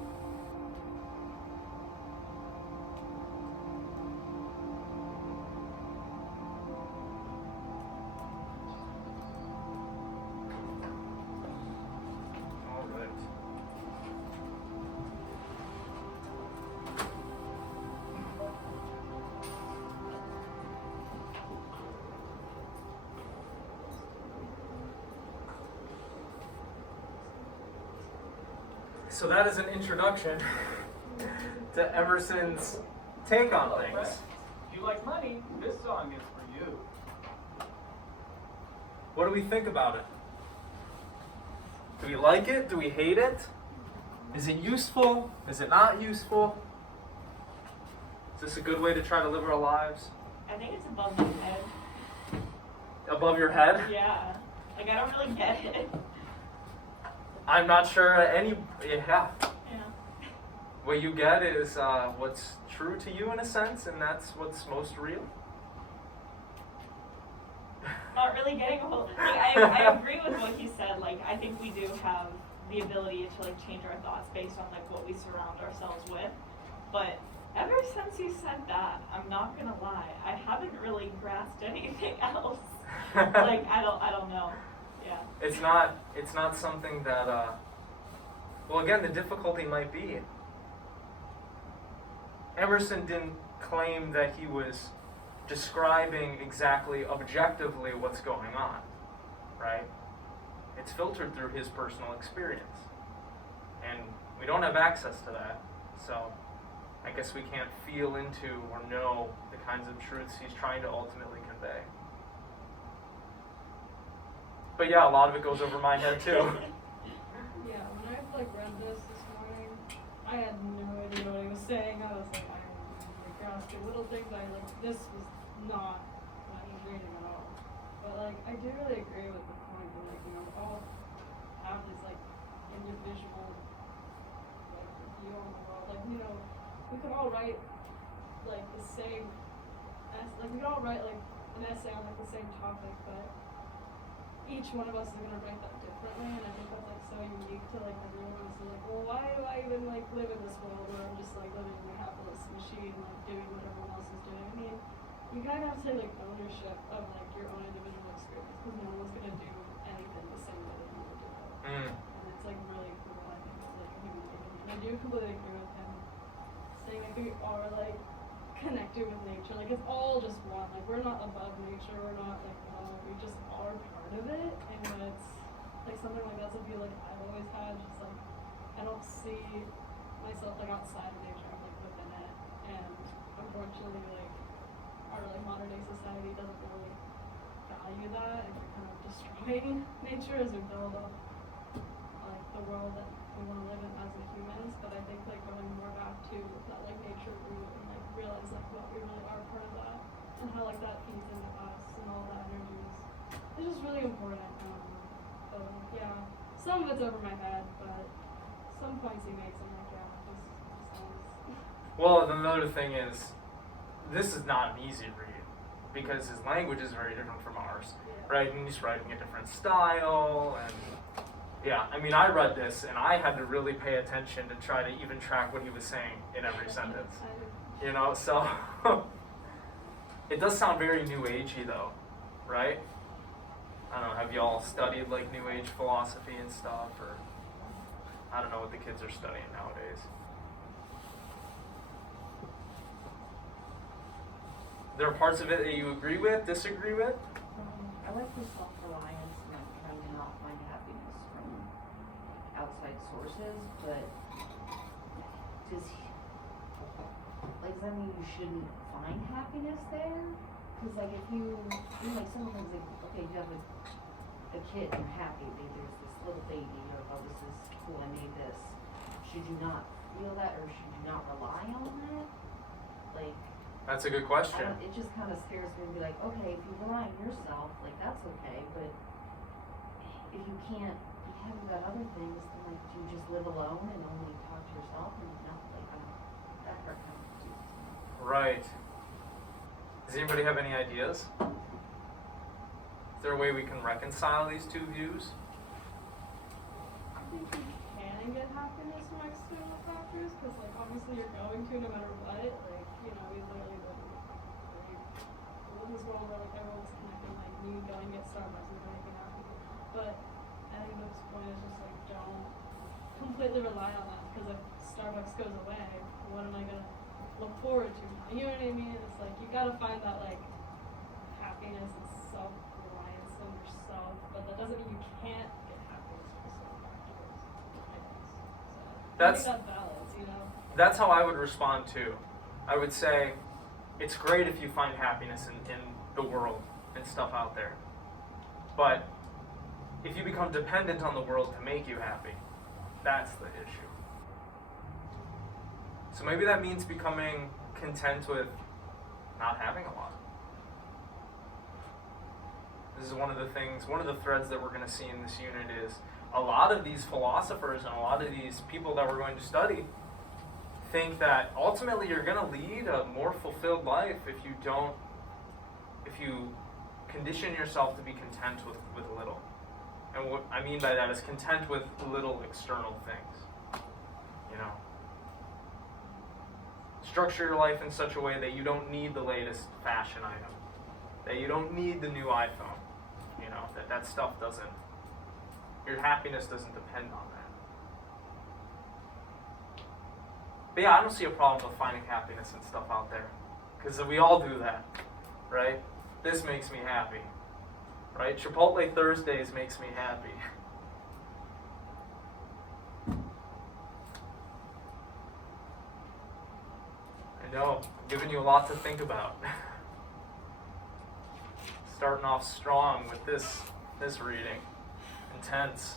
So that is an introduction to Emerson's take on things. If you like money, this song is for you. What do we think about it? Do we like it? Do we hate it? Is it useful? Is it not useful? Is this a good way to try to live our lives? I think it's above my head. Above your head? Yeah. Like, I don't really get it. I'm not sure yeah. Yeah. What you get is what's true to you in a sense, and that's what's most real. Not really getting a whole... Like, I agree with what he said. Like, I think we do have the ability to, like, change our thoughts based on, like, what we surround ourselves with. But Ever since you said that, I'm not gonna lie, I haven't really grasped anything else. Like, I don't know. Yeah. It's not something that, well, again, the difficulty might be Emerson didn't claim that he was describing exactly objectively what's going on, right? It's filtered through his personal experience. And we don't have access to that, so I guess we can't feel into or know the kinds of truths he's trying to ultimately convey. But yeah, a lot of it goes over my head too. Yeah, when I read this morning, I had no idea what he was saying. I was like, I grasped it. Little things this was not what he was reading at all. But I do really agree with the point that all have this individual view on the world. We could all write the same we could all write an essay on the same topic, but each one of us is gonna write that differently, and I think that's so unique to everyone. So well, why do I even live in this world where I'm just living in a capitalist machine, doing what everyone else is doing? I mean, you kind of have to take ownership of your own individual experience, because no one's gonna do anything the same way that you would do it. And it's really cool, I think, as a human being. And I do completely agree with him saying we are connected with nature. It's all just one. We're not above nature. We're not below. We just are part of it. And when it's something like that's a feel I've always had. Just I don't see myself outside of nature. I'm within it. And unfortunately, our modern day society doesn't really value that. And we're kind of destroying nature as we build up the world that we want to live in as humans. But I think going more back to that nature root and realize what we really are part of that, and how that feeds into us, and all that energy is just really important. So yeah, some of it's over my head, but some points he makes, I'm just Well, another thing is, this is not an easy read, because his language is very different from ours, right? And he's writing a different style, and yeah, I mean, I read this, and I had to really pay attention to try to even track what he was saying in every sentence. So it does sound very New Agey, though, right? I don't know, have y'all studied New Age philosophy and stuff, or I don't know what the kids are studying nowadays. There are parts of it that you agree with, disagree with? I like the self-reliance and trying to not find happiness from outside sources, but does that mean you shouldn't find happiness there? Because if you someone okay, you have a kid, you're happy, there's this little baby, you're oh, this is cool, I made this. Should you not feel that, or should you not rely on that? That's a good question. It just kind of scares me to be okay, if you rely on yourself, that's okay, but if you can't be happy about other things, then do you just live alone and only talk to yourself and not that part kind of confused me. Right. Does anybody have any ideas? Is there a way we can reconcile these two views? I think you can get happiness from external factors, because obviously you're going to no matter what. We literally live in this world where everyone's connecting, you go and get Starbucks and making happy. But I think the point is just don't completely rely on that, because if Starbucks goes away, what am I gonna look forward to? You know what I mean? It's you gotta find that happiness and self-reliance in yourself, but that doesn't mean you can't get happiness from external factors. That's that balance, That's how I would respond too. I would say it's great if you find happiness in the world and stuff out there. But if you become dependent on the world to make you happy, that's the issue. So maybe that means becoming content with not having a lot. This is one of the threads that we're going to see in this unit is a lot of these philosophers and a lot of these people that we're going to study think that ultimately you're going to lead a more fulfilled life if you condition yourself to be content with little. And what I mean by that is content with little external things. Structure your life in such a way that you don't need the latest fashion item, that you don't need the new iPhone. You know, that stuff doesn't, your happiness doesn't depend on that. But yeah, I don't see a problem with finding happiness and stuff out there, because we all do that, right? This makes me happy, right? Chipotle Thursdays makes me happy. I know, I'm giving you a lot to think about. Starting off strong with this reading. Intense.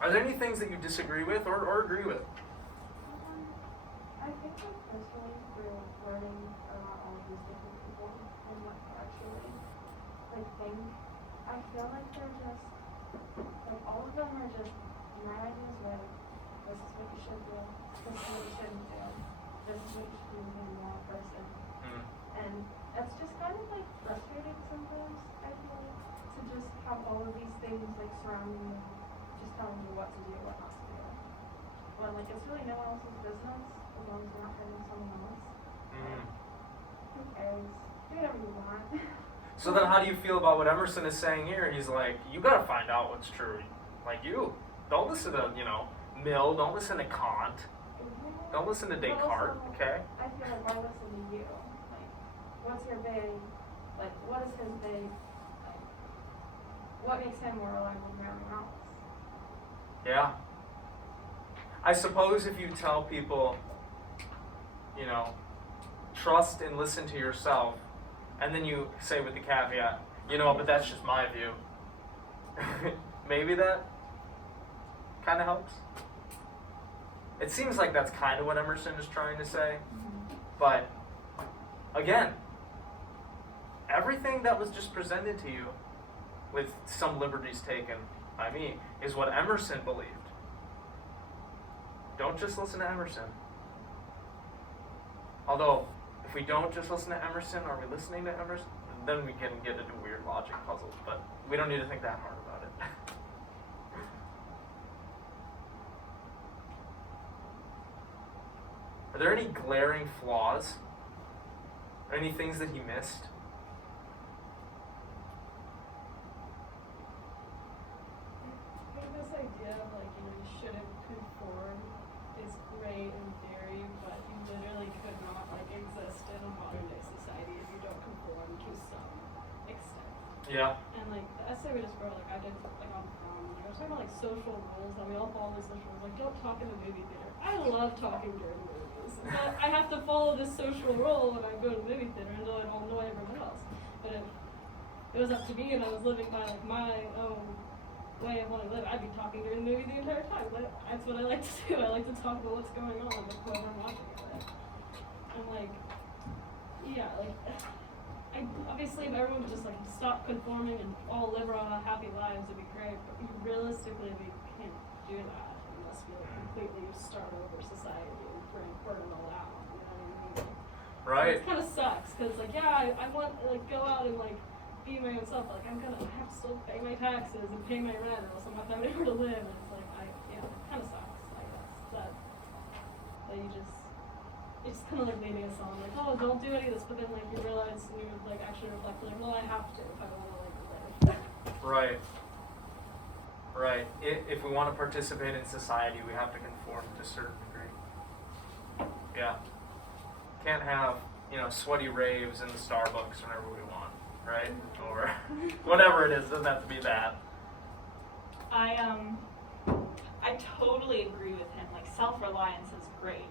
Are there any things that you disagree with or agree with? I think like personally through learning about all these different people and what to actually like think, I feel like they're just like all of them are just my ideas were like this is what you should do, this is what you shouldn't do, this is what you should do to be a moral person. And that's just kind of like frustrating sometimes, I feel like, to just have all of these things like surrounding you, just telling you what to do, what not to do. When like it's really no one else's business as long as you're not hurting someone else. Who cares? Do whatever you want. So then how do you feel about what Emerson is saying here? He's like, you gotta find out what's true. Like you. Don't listen to, Mill, don't listen to Kant. Don't listen to Descartes, okay? I feel like why listen to you? Like, what's your big, like, what is his big, like, what makes him more reliable than everyone else? Yeah. I suppose if you tell people, trust and listen to yourself, and then you say with the caveat, but that's just my view. Maybe that kind of helps. It seems like that's kind of what Emerson is trying to say. But, again, everything that was just presented to you, with some liberties taken by me, is what Emerson believed. Don't just listen to Emerson. Although, if we don't just listen to Emerson, are we listening to Emerson? Then we can get into weird logic puzzles, but we don't need to think that hard about it. Are there any glaring flaws? Or any things that he missed? I think this idea of you shouldn't conform is great in theory, but you literally could not exist in a modern day society if you don't conform to some extent. Yeah. And the essay we just wrote, I did on I was talking about social rules, that we all follow these social rules, don't talk in the movie theater. I love talking during movies, but I have to follow this social rule when I go to the movie theater until I don't annoy everyone else. But if it was up to me and I was living by my own way of wanting to live, I'd be talking during the movie the entire time. But that's what I like to do. I like to talk about what's going on with whoever I'm watching it with. And obviously if everyone would just stop conforming and all live our happy lives, it'd be great. But realistically, we can't do that unless we completely start over society and burn it all out. You know what I mean? Right. It kind of sucks because I want to go out and be my own self. I have to still pay my taxes and pay my rent, or else I'm not gonna have anywhere to live. And it's it kind of sucks. I guess that you just. It's kind of leading us on, oh, don't do any of this, but then you realize and you actually reflect, well, I have to if I want to live. Right. Right. If we want to participate in society, we have to conform to a certain degree. Yeah. Can't have, sweaty raves in the Starbucks whenever we want, right? Or whatever it is, doesn't have to be that. I totally agree with him. Self-reliance is great.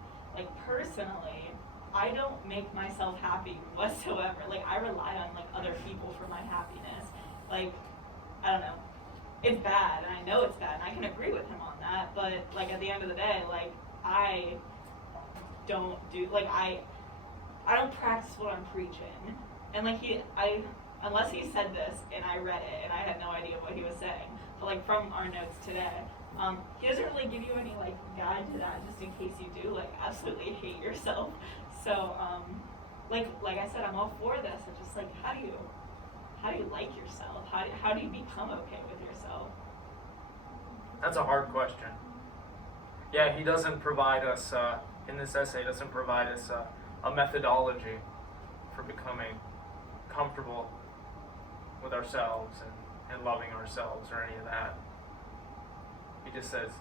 Personally, I don't make myself happy whatsoever. I rely on other people for my happiness. I don't know. It's bad, and I know it's bad, and I can agree with him on that. But at the end of the day, I don't do I don't practice what I'm preaching. And unless he said this and I read it and I had no idea what he was saying. But from our notes today. He doesn't really give you any guide to that, just in case you do absolutely hate yourself. So like I said, I'm all for this. It's just how do you like yourself? How do you become okay with yourself? That's a hard question. Yeah, he doesn't provide us in this essay doesn't provide us a methodology for becoming comfortable with ourselves and loving ourselves or any of that. He just says,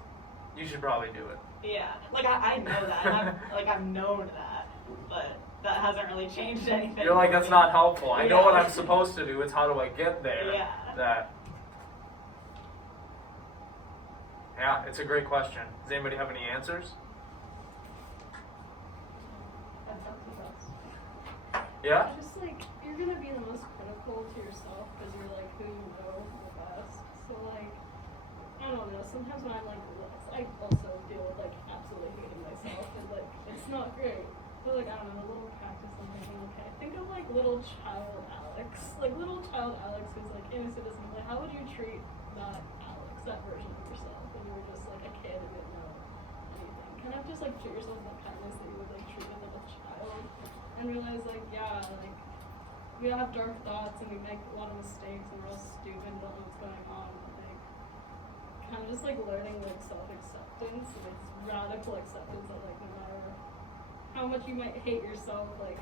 you should probably do it. Yeah, like I know that, and I've known that, but that hasn't really changed anything. You're like, that's not helpful. I know Yeah. what I'm supposed to do. It's how do I get there? Yeah. Yeah, it's a great question. Does anybody have any answers? Yeah? Just like, you're gonna be the most critical to yourself because you're like who you know the best. So like, I don't know, sometimes when I'm like, I also deal with like absolutely hating myself and like, it's not great. But like, I don't know, a little practice I'm thinking, okay, think of like little child Alex. Like little child Alex who's like innocent as like, how would you treat that Alex, that version of yourself when you were just like a kid and didn't know anything? Kind of just like treat yourself with that kindness that you would like treat a little child. And realize like, yeah, like we all have dark thoughts and we make a lot of mistakes and we're all stupid and don't know what's going on. But like kind of just like learning like self-acceptance and like radical acceptance that like no matter how much you might hate yourself, like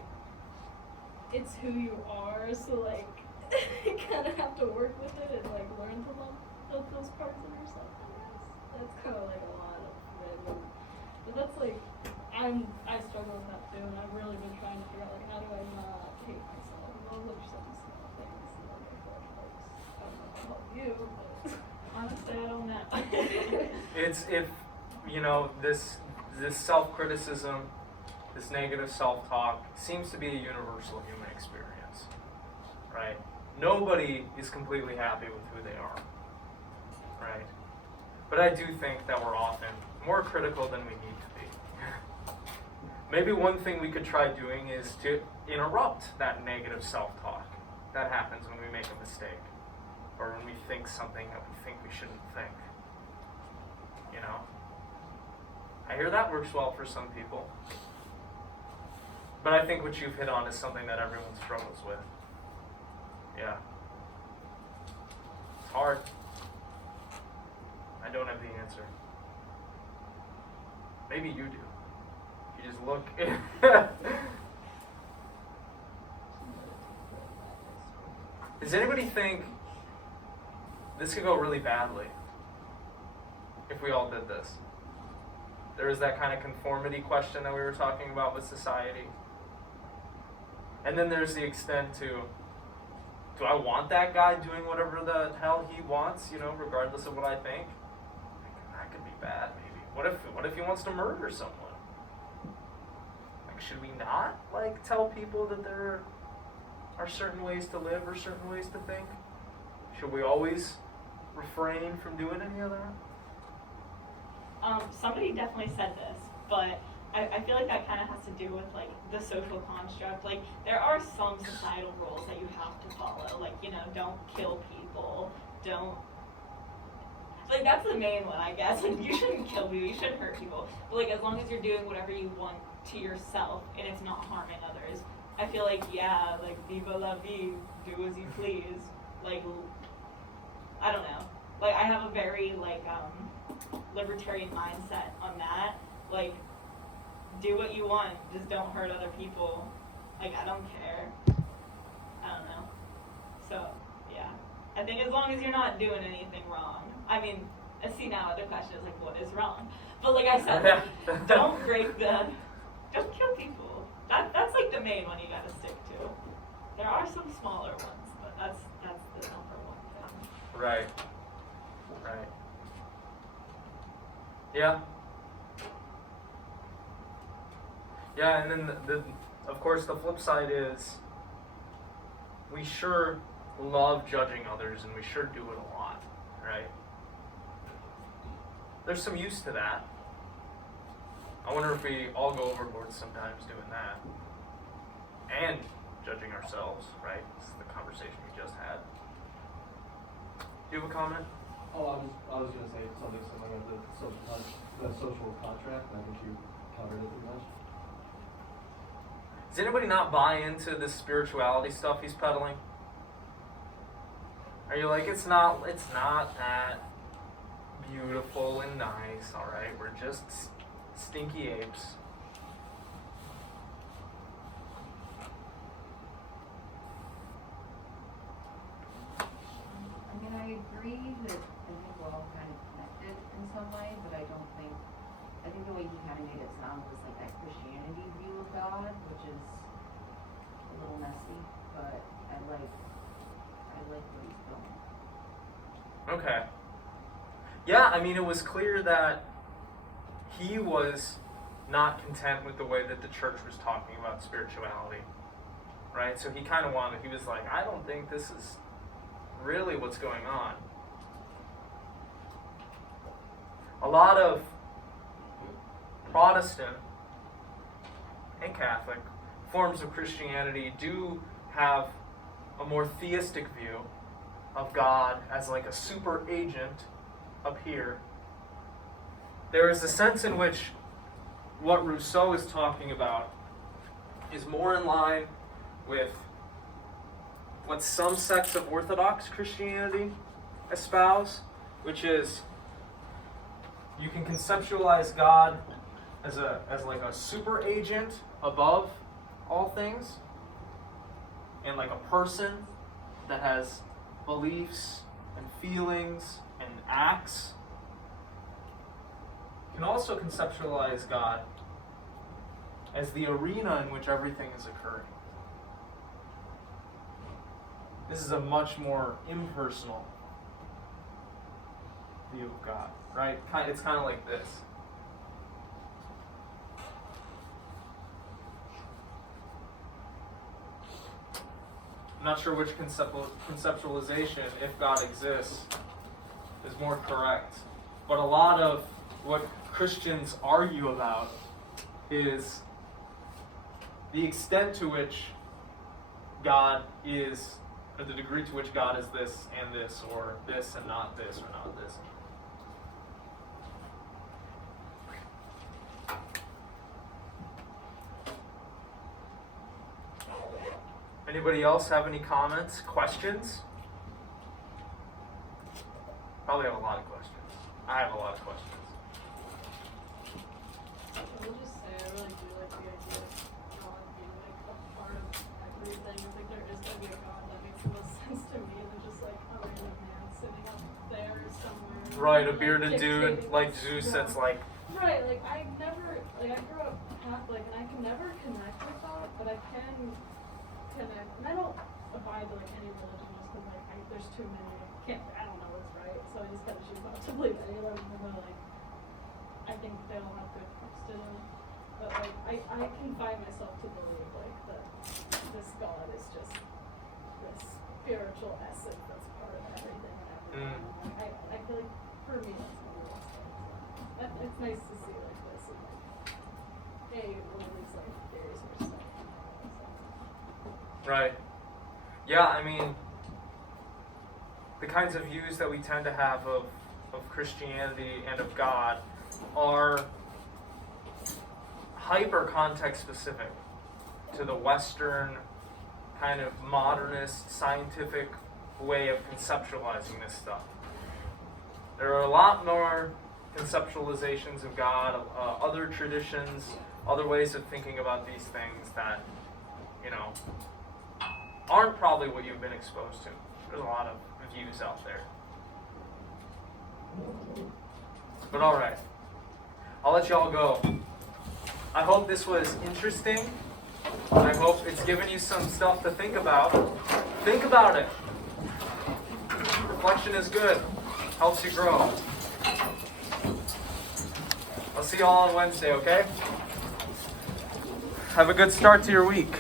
it's who you are. So like you kind of have to work with it and like learn to love those parts of yourself. I guess that's kind of like a lot of random, but that's like. I struggle with that too, and I've really been trying to figure out like how do I not hate myself. And those are some small things that like I feel like helps. I don't know if it'll help you, but Honestly, I don't know. It's if, this self-criticism, this negative self-talk seems to be a universal human experience, right? Nobody is completely happy with who they are, right? But I do think that we're often more critical than we need to be. Maybe one thing we could try doing is to interrupt that negative self-talk that happens when we make a mistake or when we think something that we think we shouldn't think. I hear that works well for some people. But I think what you've hit on is something that everyone struggles with. Yeah. It's hard. I don't have the answer. Maybe you do. You just look. Does anybody think this could go really badly if we all did this? There is that kind of conformity question that we were talking about with society. And then there's the extent to, do I want that guy doing whatever the hell he wants, regardless of what I think? That could be bad, maybe. What if he wants to murder someone? Should we not tell people that there are certain ways to live or certain ways to think? Should we always refrain from doing any of that? Somebody definitely said this, but I feel like that kind of has to do with the social construct. There are some societal rules that you have to follow, don't kill people, don't. That's the main one, I guess. You shouldn't kill people, you shouldn't hurt people. But as long as you're doing whatever you want to yourself and it's not harming others, I feel viva la vie, do as you please. I don't know. I have a very libertarian mindset on that. Do what you want, just don't hurt other people. I don't care. I don't know. So yeah, I think as long as you're not doing anything wrong. I mean, see now the question is what is wrong? But like I said, don't kill people. That's the main one you gotta stick to. There are some smaller ones, but that's the number one thing. Right. Yeah. Yeah, and then of course the flip side is we sure love judging others and we sure do it a lot, right? There's some use to that. I wonder if we all go overboard sometimes doing that. And judging ourselves, right? This is the conversation we just had. Do you have a comment? Oh, I was going to say something similar to the social contract. I think you covered it pretty much. Does anybody not buy into this spirituality stuff he's peddling? Are you it's not that beautiful and nice, all right? We're just stinky apes. some way, but I think the way he kind of made it sound was like that Christianity view of God, which is a little messy, but I like where he's going. Okay. Yeah, I mean, it was clear that he was not content with the way that the church was talking about spirituality, right? So he kind of he was like, I don't think this is really what's going on. A lot of Protestant and Catholic forms of Christianity do have a more theistic view of God as like a super agent up here. There is a sense in which what Rousseau is talking about is more in line with what some sects of Orthodox Christianity espouse, which is you can conceptualize God as like a super agent above all things, and like a person that has beliefs and feelings and acts. You can also conceptualize God as the arena in which everything is occurring. This is a much more impersonal view of God, right? It's kind of like this. I'm not sure which conceptualization, if God exists, is more correct. But a lot of what Christians argue about is the extent to which God is, or the degree to which God is this and this, or this and not this, or not this. Anybody else have any comments, questions? Probably have a lot of questions. I have a lot of questions. I'll just say I really do like the idea of God being like a part of everything. I think there is gonna be a God that makes the most sense to me than just like a random man sitting up there somewhere. Right, a like, bearded dude dictating like us. Zeus Yeah. that's like, Right, like I grew up Catholic and I can never connect with God, but I can connect, and I don't abide to like any religion just because like there's too many. I don't know what's right, so I just kind of choose not to believe any of them. Even though like I think they all have good parts to them, but like I confine myself to believe like that this God is just this spiritual essence that's part of everything and everything. Like, I feel like for me that's what it looks like. It's nice to see like this and like one of these like theories or stuff. right. Yeah, I mean, the kinds of views that we tend to have of Christianity and of God are hyper context specific to the Western kind of modernist scientific way of conceptualizing this stuff. There are a lot more conceptualizations of God, other traditions, other ways of thinking about these things that, aren't probably what you've been exposed to. There's a lot of views out there. But alright, I'll let y'all go. I hope this was interesting. I hope it's given you some stuff to think about. Think about it. Reflection is good. Helps you grow. I'll see y'all on Wednesday, okay? Have a good start to your week.